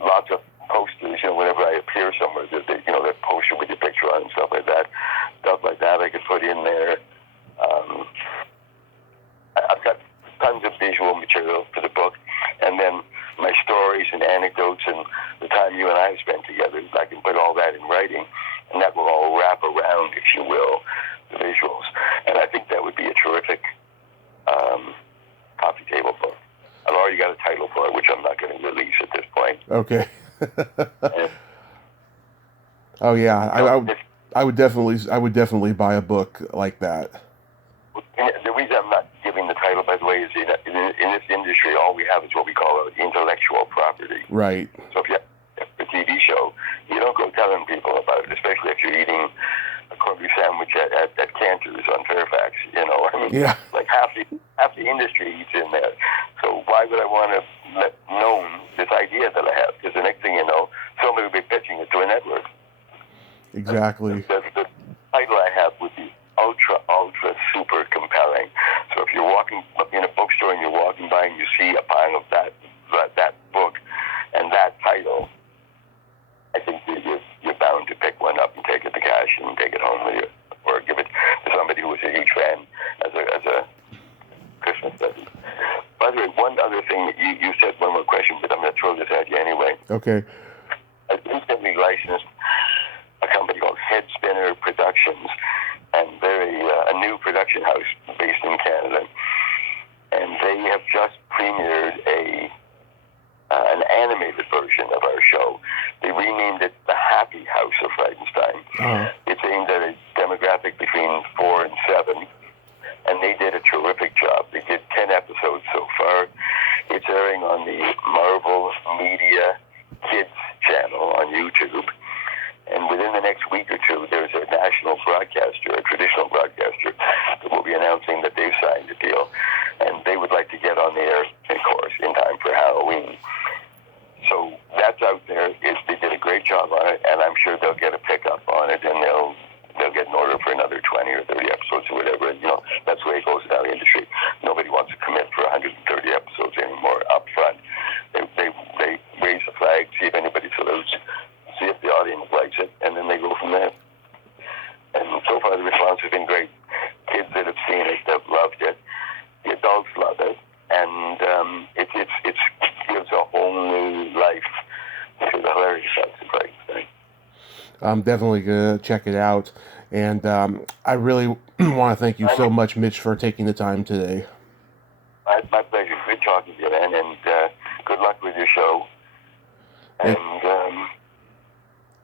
lots of posters. Whenever I appear somewhere, that poster with your picture on and stuff like that I could put in there. I've got tons of visual material for the book, and then my stories and anecdotes and the time you and I have spent together, I can put all that in writing, and that will all wrap around, if you will, the visuals. And I think that would be a terrific coffee table book. I've already got a title for it, which I'm not going to release at this point. Okay. Oh yeah, I would definitely buy a book like that. And the reason I'm not giving the title, by the way, is in this industry, all we have is what we call intellectual property. Right. So if you have a TV show, you don't go telling people about it, especially if you're eating a corned beef sandwich at Cantor's on Fairfax. I mean, Yeah. like half the industry eats in there. So why would I want to let known this idea that I have? Because the next thing you know, somebody will be pitching it to a network. Exactly. The title I have would be ultra, super compelling. So if you're walking in a bookstore and you're walking by and you see a pile of that book and that title, I think you're bound to pick one up and take it to cash and take it home with you, or give it to somebody who was a huge fan as a Christmas present. By the way, one other thing, you said one more question, but I'm going to throw this at you anyway. Okay. I recently licensed a company called Headspinner Productions, and they're a new production house based in Canada, and they have just premiered an animated version of our show. They renamed it The Happy House of Frightenstein. Uh-huh. It's aimed at a demographic between 4 and 7, and they did a terrific job. They did 10 episodes so far. It's airing on the Marvel Media Kids channel on YouTube. And within the next week or two, there's a national broadcaster, a traditional broadcaster, that will be announcing that they've signed a deal. And they would like to get on the air, of course, in time for Halloween. So that's out there. They did a great job on it, and I'm sure they'll get a pickup on it, and they'll get an order for another 20 or 30 episodes or whatever. And, that's the way it goes in our industry. Nobody wants to commit for 130 episodes anymore up front. They raise the flag, see if anybody salutes, see if the audience likes it, and then they go from there. And so far the response has been great. Kids that have seen it, have loved it. The adults love it. And it gives a whole new life to the Hilarious House of Frightenstein. I'm definitely going to check it out. And I really want to thank you so much, Mitch, for taking the time today. My pleasure. Good talking to you, man. And good luck with your show. And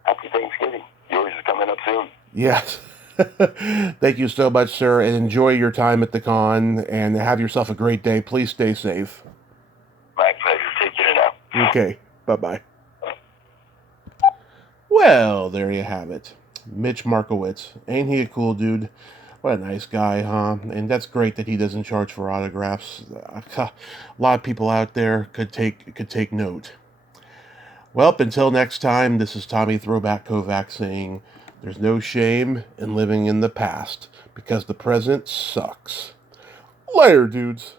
happy Thanksgiving. Yours is coming up soon. Yes. Thank you so much, sir, and enjoy your time at the con, and have yourself a great day. Please stay safe. My pleasure. Take care now. Okay. Bye-bye. Well, there you have it. Mitch Markowitz. Ain't he a cool dude? What a nice guy, huh? And that's great that he doesn't charge for autographs. A lot of people out there could take note. Well, until next time, this is Tommy Throwback Kovac saying, there's no shame in living in the past, because the present sucks. Later, dudes.